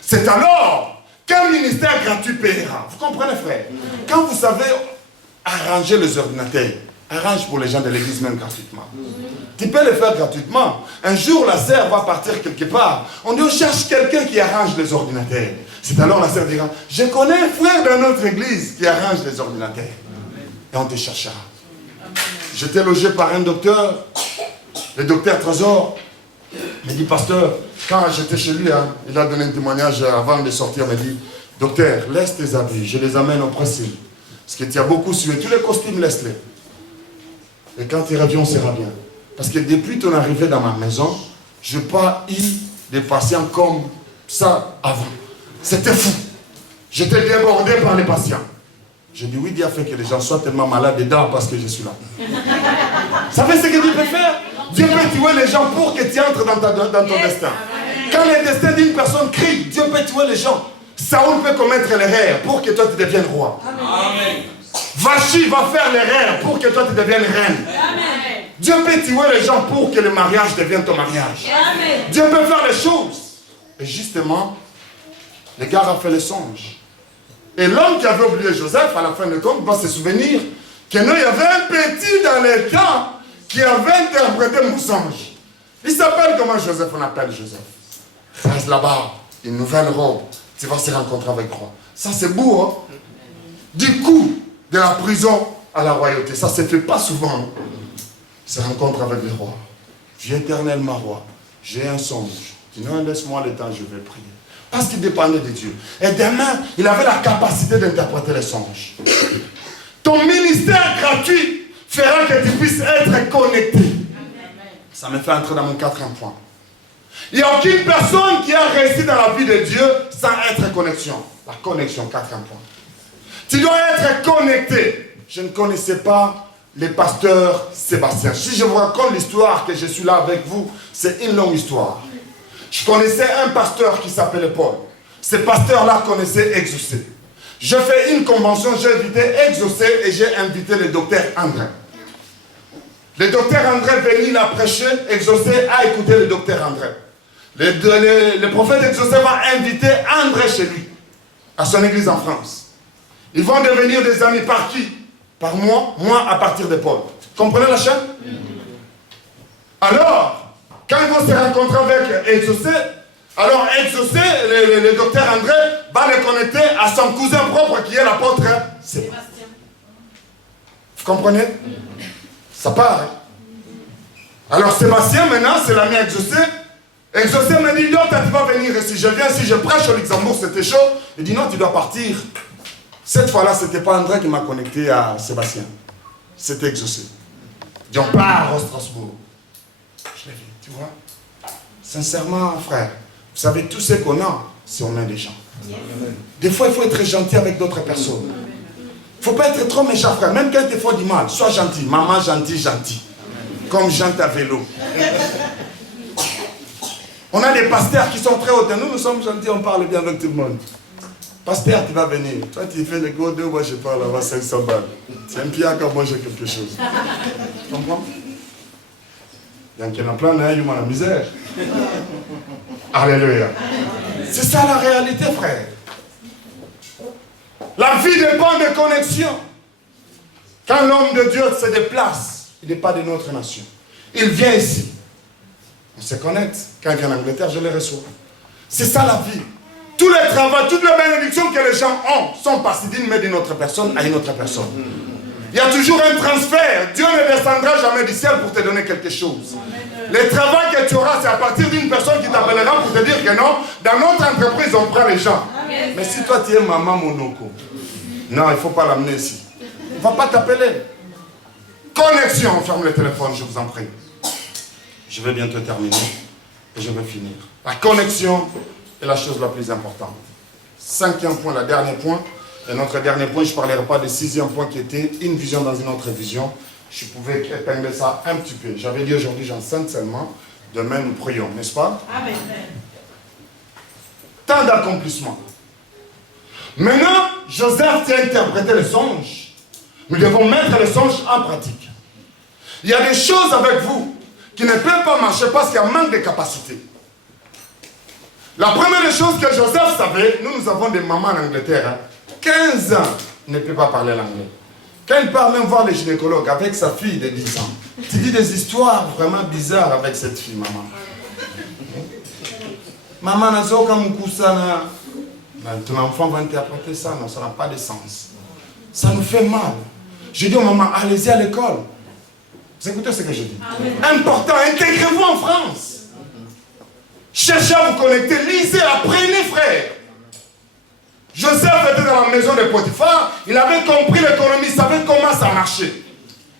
C'est alors qu'un ministère gratuit paiera. Vous comprenez, frère? Quand vous savez arranger les ordinateurs, arrange pour les gens de l'église même gratuitement. Tu peux le faire gratuitement. Un jour, la sœur va partir quelque part. On dit, on cherche quelqu'un qui arrange les ordinateurs. C'est alors la sœur dira, je connais un frère dans notre église qui arrange les ordinateurs. Et on te cherchera. J'étais logé par un docteur, le docteur Trésor. Il me dit, pasteur, quand j'étais chez lui, il a donné un témoignage avant de sortir. Il m'a dit, docteur, laisse tes habits, je les amène au Brésil. Parce que tu as beaucoup sué. Tous les costumes, laisse-les. Et quand tu reviens, on sera bien. Parce que depuis ton arrivée dans ma maison, je n'ai pas eu des patients comme ça avant. C'était fou. J'étais débordé par les patients. J'ai dit, oui, Dieu a fait que les gens soient tellement malades dedans parce que je suis là. Vous savez ce que Dieu peut faire? Dieu peut tuer les gens pour que tu entres dans ton destin. Quand le destin d'une personne crie, Dieu peut tuer les gens. Saoul peut commettre l'erreur pour que toi tu deviennes roi. Amen. Vachi va faire l'erreur pour que toi tu deviennes reine. Amen. Dieu peut tuer les gens pour que le mariage devienne ton mariage. Amen. Dieu peut faire les choses. Et justement, le gars a fait le songe. Et l'homme qui avait oublié Joseph, à la fin de compte, va se souvenir qu'il y avait un petit dans les temps qui avait interprété mon songe. Il s'appelle comment Joseph? On appelle Joseph. Reste là-bas, une nouvelle robe. Tu vas se rencontrer avec roi. Ça c'est beau, hein? Du coup, de la prison à la royauté. Ça ne se fait pas souvent. Se rencontre avec le roi. Dieu éternel, ma roi. J'ai un songe. Dis non, laisse-moi le temps, je vais prier. Parce qu'il dépendait de Dieu. Et demain, il avait la capacité d'interpréter les songes. Ton ministère gratuit fera que tu puisses être connecté. Ça me fait entrer dans mon quatrième point. Il n'y a aucune personne qui a réussi dans la vie de Dieu sans être connexion. La connexion, quatrième point. Tu dois être connecté. Je ne connaissais pas le pasteur Sébastien. Si je vous raconte l'histoire que je suis là avec vous, c'est une longue histoire. Je connaissais un pasteur qui s'appelait Paul. Ce pasteur-là connaissait Exaucé. J'ai fait une convention, j'ai invité Exaucé et j'ai invité le docteur André. Le docteur André venait, il a prêché, Exaucé a écouté le docteur André. Le prophète Exaucé va inviter André chez lui, à son église en France. Ils vont devenir des amis par qui? Par moi à partir de Paul. Comprenez la chaîne? Alors, quand ils vont se rencontrer avec Exaucé, alors Exaucé, le docteur André, va le connecter à son cousin propre qui est l'apôtre Sébastien. Vous comprenez? Ça part. Hein? Alors Sébastien, maintenant, c'est l'ami Exaucé. Exaucé me dit, non, tu vas venir ici. Je viens, si je prêche au Luxembourg, c'était chaud. Il dit, non, tu dois partir. Cette fois-là, ce n'était pas André qui m'a connecté à Sébastien. C'était Exaucé. Il dit, on part au Strasbourg. Je l'ai vu, tu vois. Sincèrement, frère, vous savez, tout ce qu'on a, c'est on a des gens. Des fois, il faut être gentil avec d'autres personnes. Il ne faut pas être trop méchant, frère. Même quand il te faut du mal, sois gentil. Maman, gentil. Comme Jean à vélo. On a des pasteurs qui sont très hauts. Nous sommes gentils, on parle bien avec tout le monde. Pasteur, tu vas venir. Toi, tu fais le gros 2, moi je parle là-bas 500 balles. C'est un pied quand moi j'ai quelque chose. Tu comprends? Il y en a plein, il y a la misère. Alléluia. C'est ça la réalité, frère. La vie dépend de connexion. Quand l'homme de Dieu se déplace, il n'est pas de notre nation. Il vient ici. On se connecte. Quand il vient en Angleterre, je les reçois. C'est ça la vie. Tous les travaux, toutes les bénédictions que les gens ont sont passées d'une main d'une autre personne à une autre personne. Il y a toujours un transfert. Dieu ne descendra jamais du ciel pour te donner quelque chose. Le travail que tu auras, c'est à partir d'une personne qui t'appellera pour te dire que non, dans notre entreprise, on prend les gens. Mais si toi, tu es maman monoko, non, il ne faut pas l'amener ici. Il ne va pas t'appeler. Connexion, on ferme le téléphone, je vous en prie. Je vais bientôt terminer et je vais finir. La connexion est la chose la plus importante. Cinquième point, le dernier point. Et notre dernier point, je ne parlerai pas du sixième point qui était une vision dans une autre vision. Je pouvais épingler ça un petit peu. J'avais dit aujourd'hui, j'enseigne seulement. Demain, nous prions, n'est-ce pas? Amen. Tant d'accomplissements. Maintenant, Joseph tient interprété le songe. Nous devons mettre le songe en pratique. Il y a des choses avec vous qui ne peuvent pas marcher parce qu'il y a un manque de capacité. La première chose que Joseph savait, nous avons des mamans en Angleterre, hein, 15 ans, ne peut pas parler l'anglais. Quand il part même voir les gynécologues avec sa fille de 10 ans, tu dis des histoires vraiment bizarres avec cette fille, maman. Maman, ton enfant va interpréter ça, non, ça n'a pas de sens. Ça nous fait mal. Je dis aux mamans, allez-y à l'école. Vous écoutez ce que je dis? Important, intégrez-vous en France. Cherchez à vous connecter, lisez, apprenez, frère. Joseph était dans la maison de Potiphar, il avait compris l'économie, il savait comment ça marchait.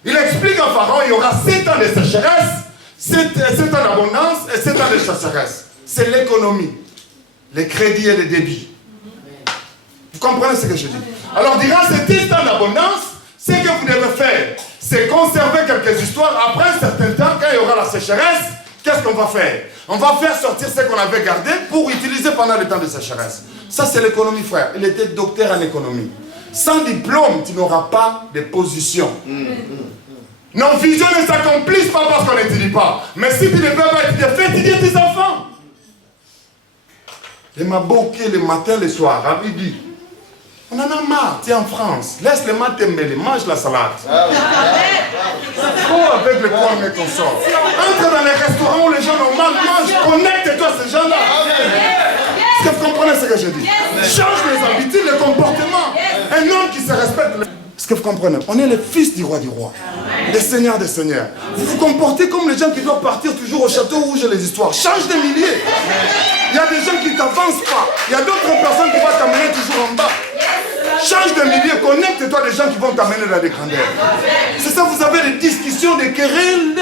Il explique à Pharaon, il y aura 7 ans de sécheresse, 7 ans d'abondance et 7 ans de sécheresse. C'est l'économie, les crédits et les débits. Vous comprenez ce que je dis? Alors, durant ce temps d'abondance, ce que vous devez faire, c'est conserver quelques histoires. Après un certain temps, quand il y aura la sécheresse, qu'est-ce qu'on va faire? On va faire sortir ce qu'on avait gardé pour utiliser pendant le temps de sécheresse. Ça, c'est l'économie, frère. Il était docteur en économie. Sans diplôme, tu n'auras pas de position. Nos visions ne s'accomplissent pas parce qu'on n'étudie pas. Mais si tu ne veux pas étudier, fais étudier tes enfants. Il m'a boqué le matin, le soir, à midi. On en a marre, tu es en France. Laisse les maths mêler, mange la salade. Trop avec le poids mais qu'on sort. Entre dans les restaurants où les gens normaux mangent, connecte-toi à ces gens-là. Est-ce que vous comprenez ce que je dis? Change les habitudes, les comportements. Un homme qui se respecte. Est-ce que vous comprenez? On est les fils du roi, les seigneurs des seigneurs. Vous vous comportez comme les gens qui doivent partir toujours au château rouge et les histoires. Change de milliers. Il y a des gens qui ne t'avancent pas. Il y a d'autres personnes qui vont t'amener toujours en bas. Change de milieu, connecte-toi des gens qui vont t'amener dans des grandeurs. C'est ça, vous avez des discussions, des querelles.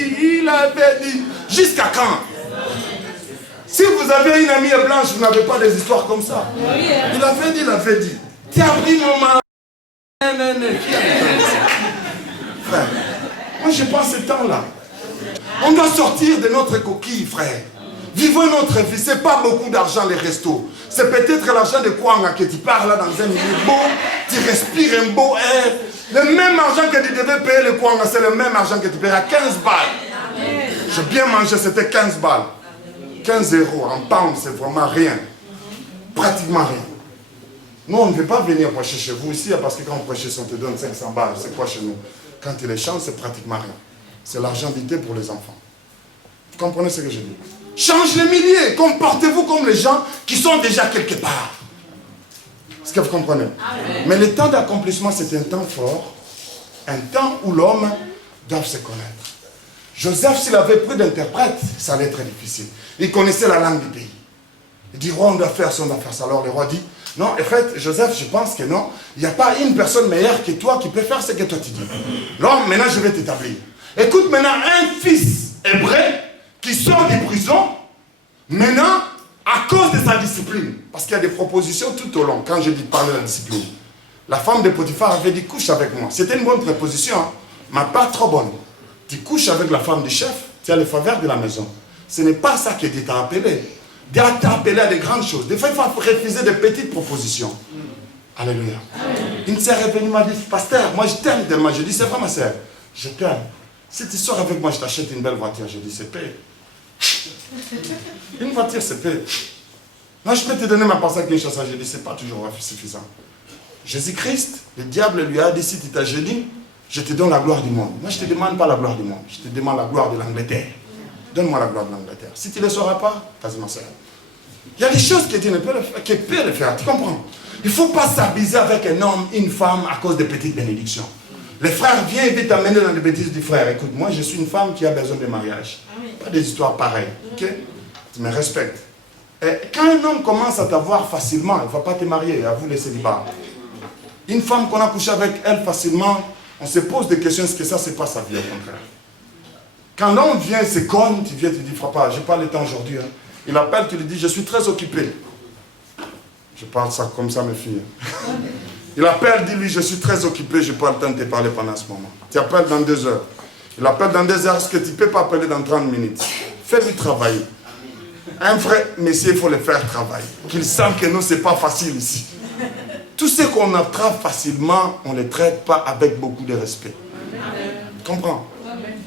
Il avait dit. Jusqu'à quand? Si vous avez une amie blanche, vous n'avez pas des histoires comme ça. Il avait dit. Tu as pris mon mari. Frère, moi je pense ce temps-là. On doit sortir de notre coquille, frère. Vivons notre vie, c'est pas beaucoup d'argent les restos. C'est peut-être l'argent de Kwanga que tu pars là dans un milieu beau, tu respires un beau air. Le même argent que tu devais payer le Kwanga, c'est le même argent que tu paieras 15 balles. J'ai bien mangé, c'était 15 balles. 15 euros en pound, c'est vraiment rien. Pratiquement rien. Nous, on ne veut pas venir prêcher chez vous ici, parce que quand on prêche, on te donne 500 balles. C'est quoi chez nous? Quand tu les changes, c'est pratiquement rien. C'est l'argent d'idée pour les enfants. Vous comprenez ce que je dis? Change les milliers. Comportez-vous comme les gens qui sont déjà quelque part. Est-ce que vous comprenez? Amen. Mais le temps d'accomplissement, c'est un temps fort. Un temps où l'homme doit se connaître. Joseph, s'il avait pris d'interprète, ça allait être très difficile. Il connaissait la langue du pays. Il dit, roi, on doit faire ça, on doit faire ça. Alors le roi dit, non, en fait, Joseph, je pense que non. Il n'y a pas une personne meilleure que toi qui peut faire ce que toi tu dis. Non, maintenant je vais t'établir. Écoute maintenant, un fils hébreu qui sort de prison, maintenant, à cause de sa discipline, parce qu'il y a des propositions tout au long, quand je dis parler de la discipline. La femme de Potiphar avait dit, couche avec moi. C'était une bonne proposition, hein, mais pas trop bonne. Tu couches avec la femme du chef, tu as les faveurs de la maison. Ce n'est pas ça que Dieu t'a appelé. Dieu t'a appelé à des grandes choses. Des fois, il faut refuser des petites propositions. Alléluia. Une sœur est venue, m'a dit, pasteur, moi je t'aime tellement. Je dis, c'est vrai ma sœur, je t'aime. Si tu sors avec moi, je t'achète une belle voiture. Je dis, c'est paix. Une voiture, c'est paix. Moi, je peux te donner ma pensée avec une chose. Je dis, c'est pas toujours suffisant. Jésus-Christ, le diable lui a dit, si tu t'as gêné, je te donne la gloire du monde. Moi, je ne te demande pas la gloire du monde. Je te demande la gloire de l'Angleterre. Donne-moi la gloire de l'Angleterre. Si tu ne le sauras pas, vas-y ma soeur. Il y a des choses que Dieu ne peut le faire. Tu comprends? Il ne faut pas s'abuser avec un homme, une femme à cause de petites bénédictions. Les frères viennent et t'amener dans les bêtises du frère. Écoute, moi je suis une femme qui a besoin de mariage. Pas des histoires pareilles. Ok? Tu me respectes. Et quand un homme commence à t'avoir facilement, il ne va pas te marier, à vous les célibats. Une femme qu'on a couché avec elle facilement, on se pose des questions, est-ce que ça c'est pas sa vie au contraire? Quand l'homme vient, c'est con, tu viens, tu dis, papa, je n'ai pas le temps aujourd'hui. Hein. Il appelle, tu lui dis, je suis très occupé. Je parle ça comme ça, mes filles. Il appelle, dis-lui, je suis très occupé, je n'ai pas le temps de te parler pendant ce moment. Tu appelles dans 2 heures. Il appelle dans 2 heures, est-ce que tu ne peux pas appeler dans 30 minutes? Fais-lui travailler. Un vrai monsieur, il faut le faire travailler. Qu'il sache que nous, ce n'est pas facile ici. Tout ce qu'on attrape facilement, on ne les traite pas avec beaucoup de respect. Tu comprends?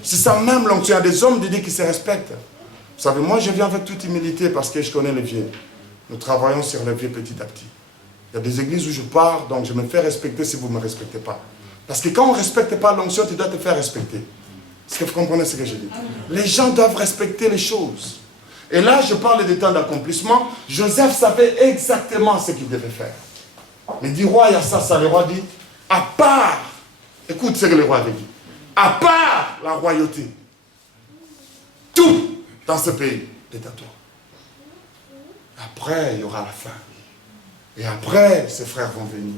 C'est ça même l'onction. Il y a des hommes de Dieu qui se respectent. Vous savez, moi je viens avec toute humilité parce que je connais les vieux. Nous travaillons sur les vieux petit à petit. Il y a des églises où je pars, donc je me fais respecter si vous ne me respectez pas. Parce que quand on ne respecte pas l'onction, tu dois te faire respecter. Est-ce que vous comprenez ce que je dis? Les gens doivent respecter les choses. Et là, je parle des temps d'accomplissement. Joseph savait exactement ce qu'il devait faire. Mais dit, roi, il y a ça, le roi dit, à part, écoute ce que le roi avait dit. À part la royauté, tout dans ce pays est à toi. Après, il y aura la fin. Et après, ses frères vont venir.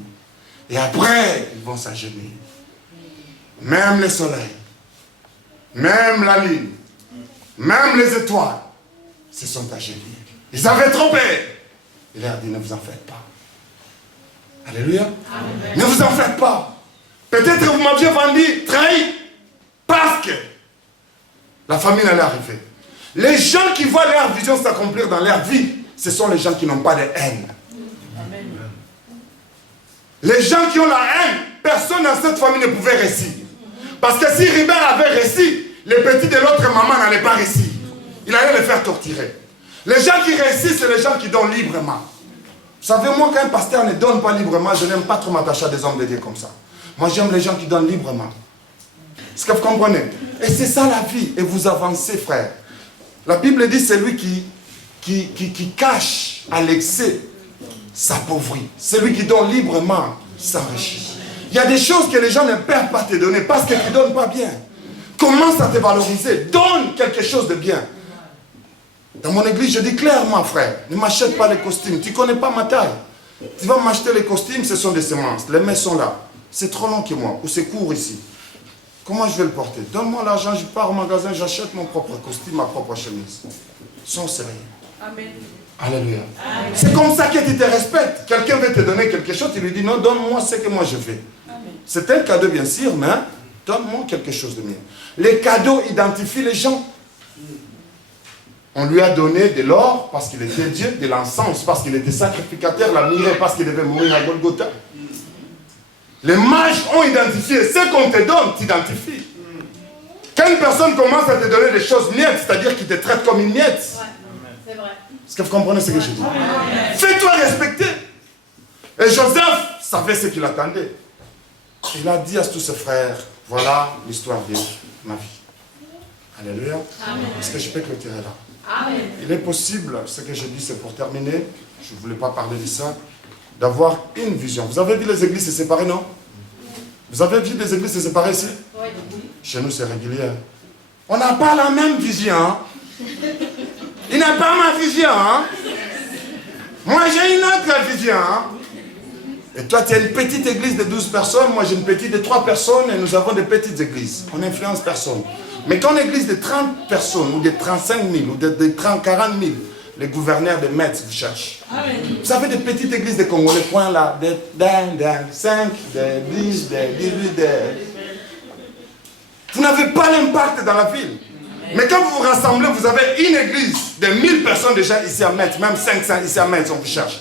Et après, ils vont s'agenouiller. Même le soleil, même la lune, même les étoiles se sont agenouillées. Ils avaient trop peur. Il leur a dit, ne vous en faites pas. Alléluia. Amen. Ne vous en faites pas. Peut-être que vous m'aviez vendu, trahi, parce que la famine allait arriver. Les gens qui voient leur vision s'accomplir dans leur vie, ce sont les gens qui n'ont pas de haine. Amen. Les gens qui ont la haine, personne dans cette famille ne pouvait réussir. Parce que si Ribert avait réussi, les petits de l'autre maman n'allaient pas réussir. Il allait les faire torturer. Les gens qui réussissent, c'est les gens qui donnent librement. Vous savez, moi, quand un pasteur ne donne pas librement, je n'aime pas trop m'attacher à des hommes de Dieu comme ça. Moi, j'aime les gens qui donnent librement. Est-ce que vous comprenez? Et c'est ça la vie. Et vous avancez, frère. La Bible dit, c'est lui qui cache à l'excès s'appauvrit. Celui qui donne librement s'enrichit. Il y a des choses que les gens ne peuvent pas te donner parce que tu ne donnes pas bien. Commence à te valoriser. Donne quelque chose de bien. Dans mon église, je dis clairement, frère, ne m'achète pas les costumes. Tu ne connais pas ma taille. Tu vas m'acheter les costumes, ce sont des semences. Les mains sont là. C'est trop long que moi. Ou c'est court ici. Comment je vais le porter? Donne-moi l'argent, je pars au magasin, j'achète mon propre costume, ma propre chemise. Sans sérieux. Amen. Alléluia. C'est comme ça que tu te respectes. Quelqu'un veut te donner quelque chose, tu lui dis non, donne-moi ce que moi je veux. C'est un cadeau bien sûr, mais donne-moi quelque chose de mieux. Les cadeaux identifient les gens. On lui a donné de l'or parce qu'il était Dieu, de l'encens parce qu'il était sacrificateur, la myrrhe parce qu'il devait mourir à Golgotha. Les mages ont identifié. Ce qu'on te donne, tu identifies. Quand une personne commence à te donner des choses miettes, c'est-à-dire qu'il te traite comme une miette. C'est vrai. Est-ce que vous comprenez ce que je dis? Fais-toi respecter. Et Joseph savait ce qu'il attendait. Il a dit à tous ses frères, voilà l'histoire de ma vie. Alléluia. Est-ce que je peux clôturer là? Amen. Il est possible, ce que je dis c'est pour terminer, je ne voulais pas parler de ça, d'avoir une vision. Vous avez vu les églises se séparer, non? Vous avez vu des églises se séparer ici? Oui. Chez nous c'est régulier. On n'a pas la même vision. Hein? Il n'a pas ma vision. Hein? Moi j'ai une autre vision. Hein? Et toi tu as une petite église de 12 personnes, moi j'ai une petite de 3 personnes et nous avons des petites églises. On n'influence personne. Mais quand une église de 30 personnes, ou de 35 000, ou de 30, 40 000, les gouverneurs de Metz vous cherchent. Amen. Vous avez des petites églises de Congolais, point là, de 5, de 10, de 18, de... Vous n'avez pas l'impact dans la ville. Mais quand vous vous rassemblez, vous avez une église de 1000 personnes déjà ici à Metz, même 500 ici à Metz, on vous cherche.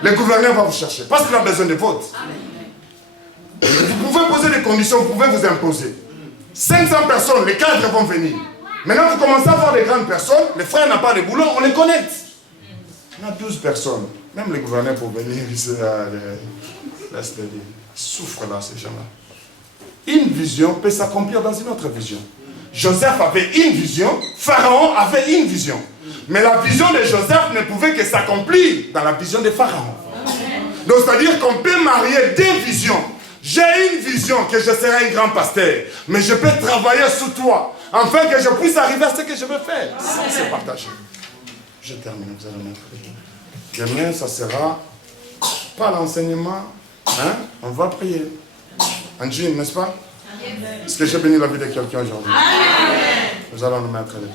Le gouverneur va vous chercher, parce qu'il a besoin de votes. Vous pouvez poser des conditions, vous pouvez vous imposer. 500 personnes, les cadres vont venir. Maintenant, vous commencez à voir des grandes personnes, les frères n'ont pas de boulot, on les connecte. On a 12 personnes. Même les gouverneurs pour venir, ils souffrent là, ces gens-là. Une vision peut s'accomplir dans une autre vision. Joseph avait une vision, Pharaon avait une vision. Mais la vision de Joseph ne pouvait que s'accomplir dans la vision de Pharaon. Donc, c'est-à-dire qu'on peut marier deux visions. J'ai une vision que je serai un grand pasteur, mais je peux travailler sous toi, afin que je puisse arriver à ce que je veux faire. Ça, c'est partagé. Je termine, vous allez mettre. Demain, ça sera pas l'enseignement, hein? On va prier. Angie, n'est-ce pas? Est-ce que j'ai béni la vie de quelqu'un aujourd'hui? Nous allons nous mettre les deux.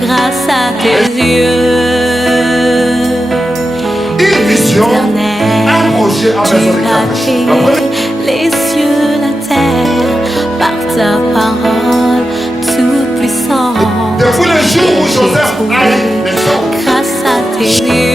Grâce à tes yeux, une vision, un projet à tu as créé les cieux, la terre, par ta parole toute puissante. Depuis le jour où Joseph a eu les grâce à tes yeux.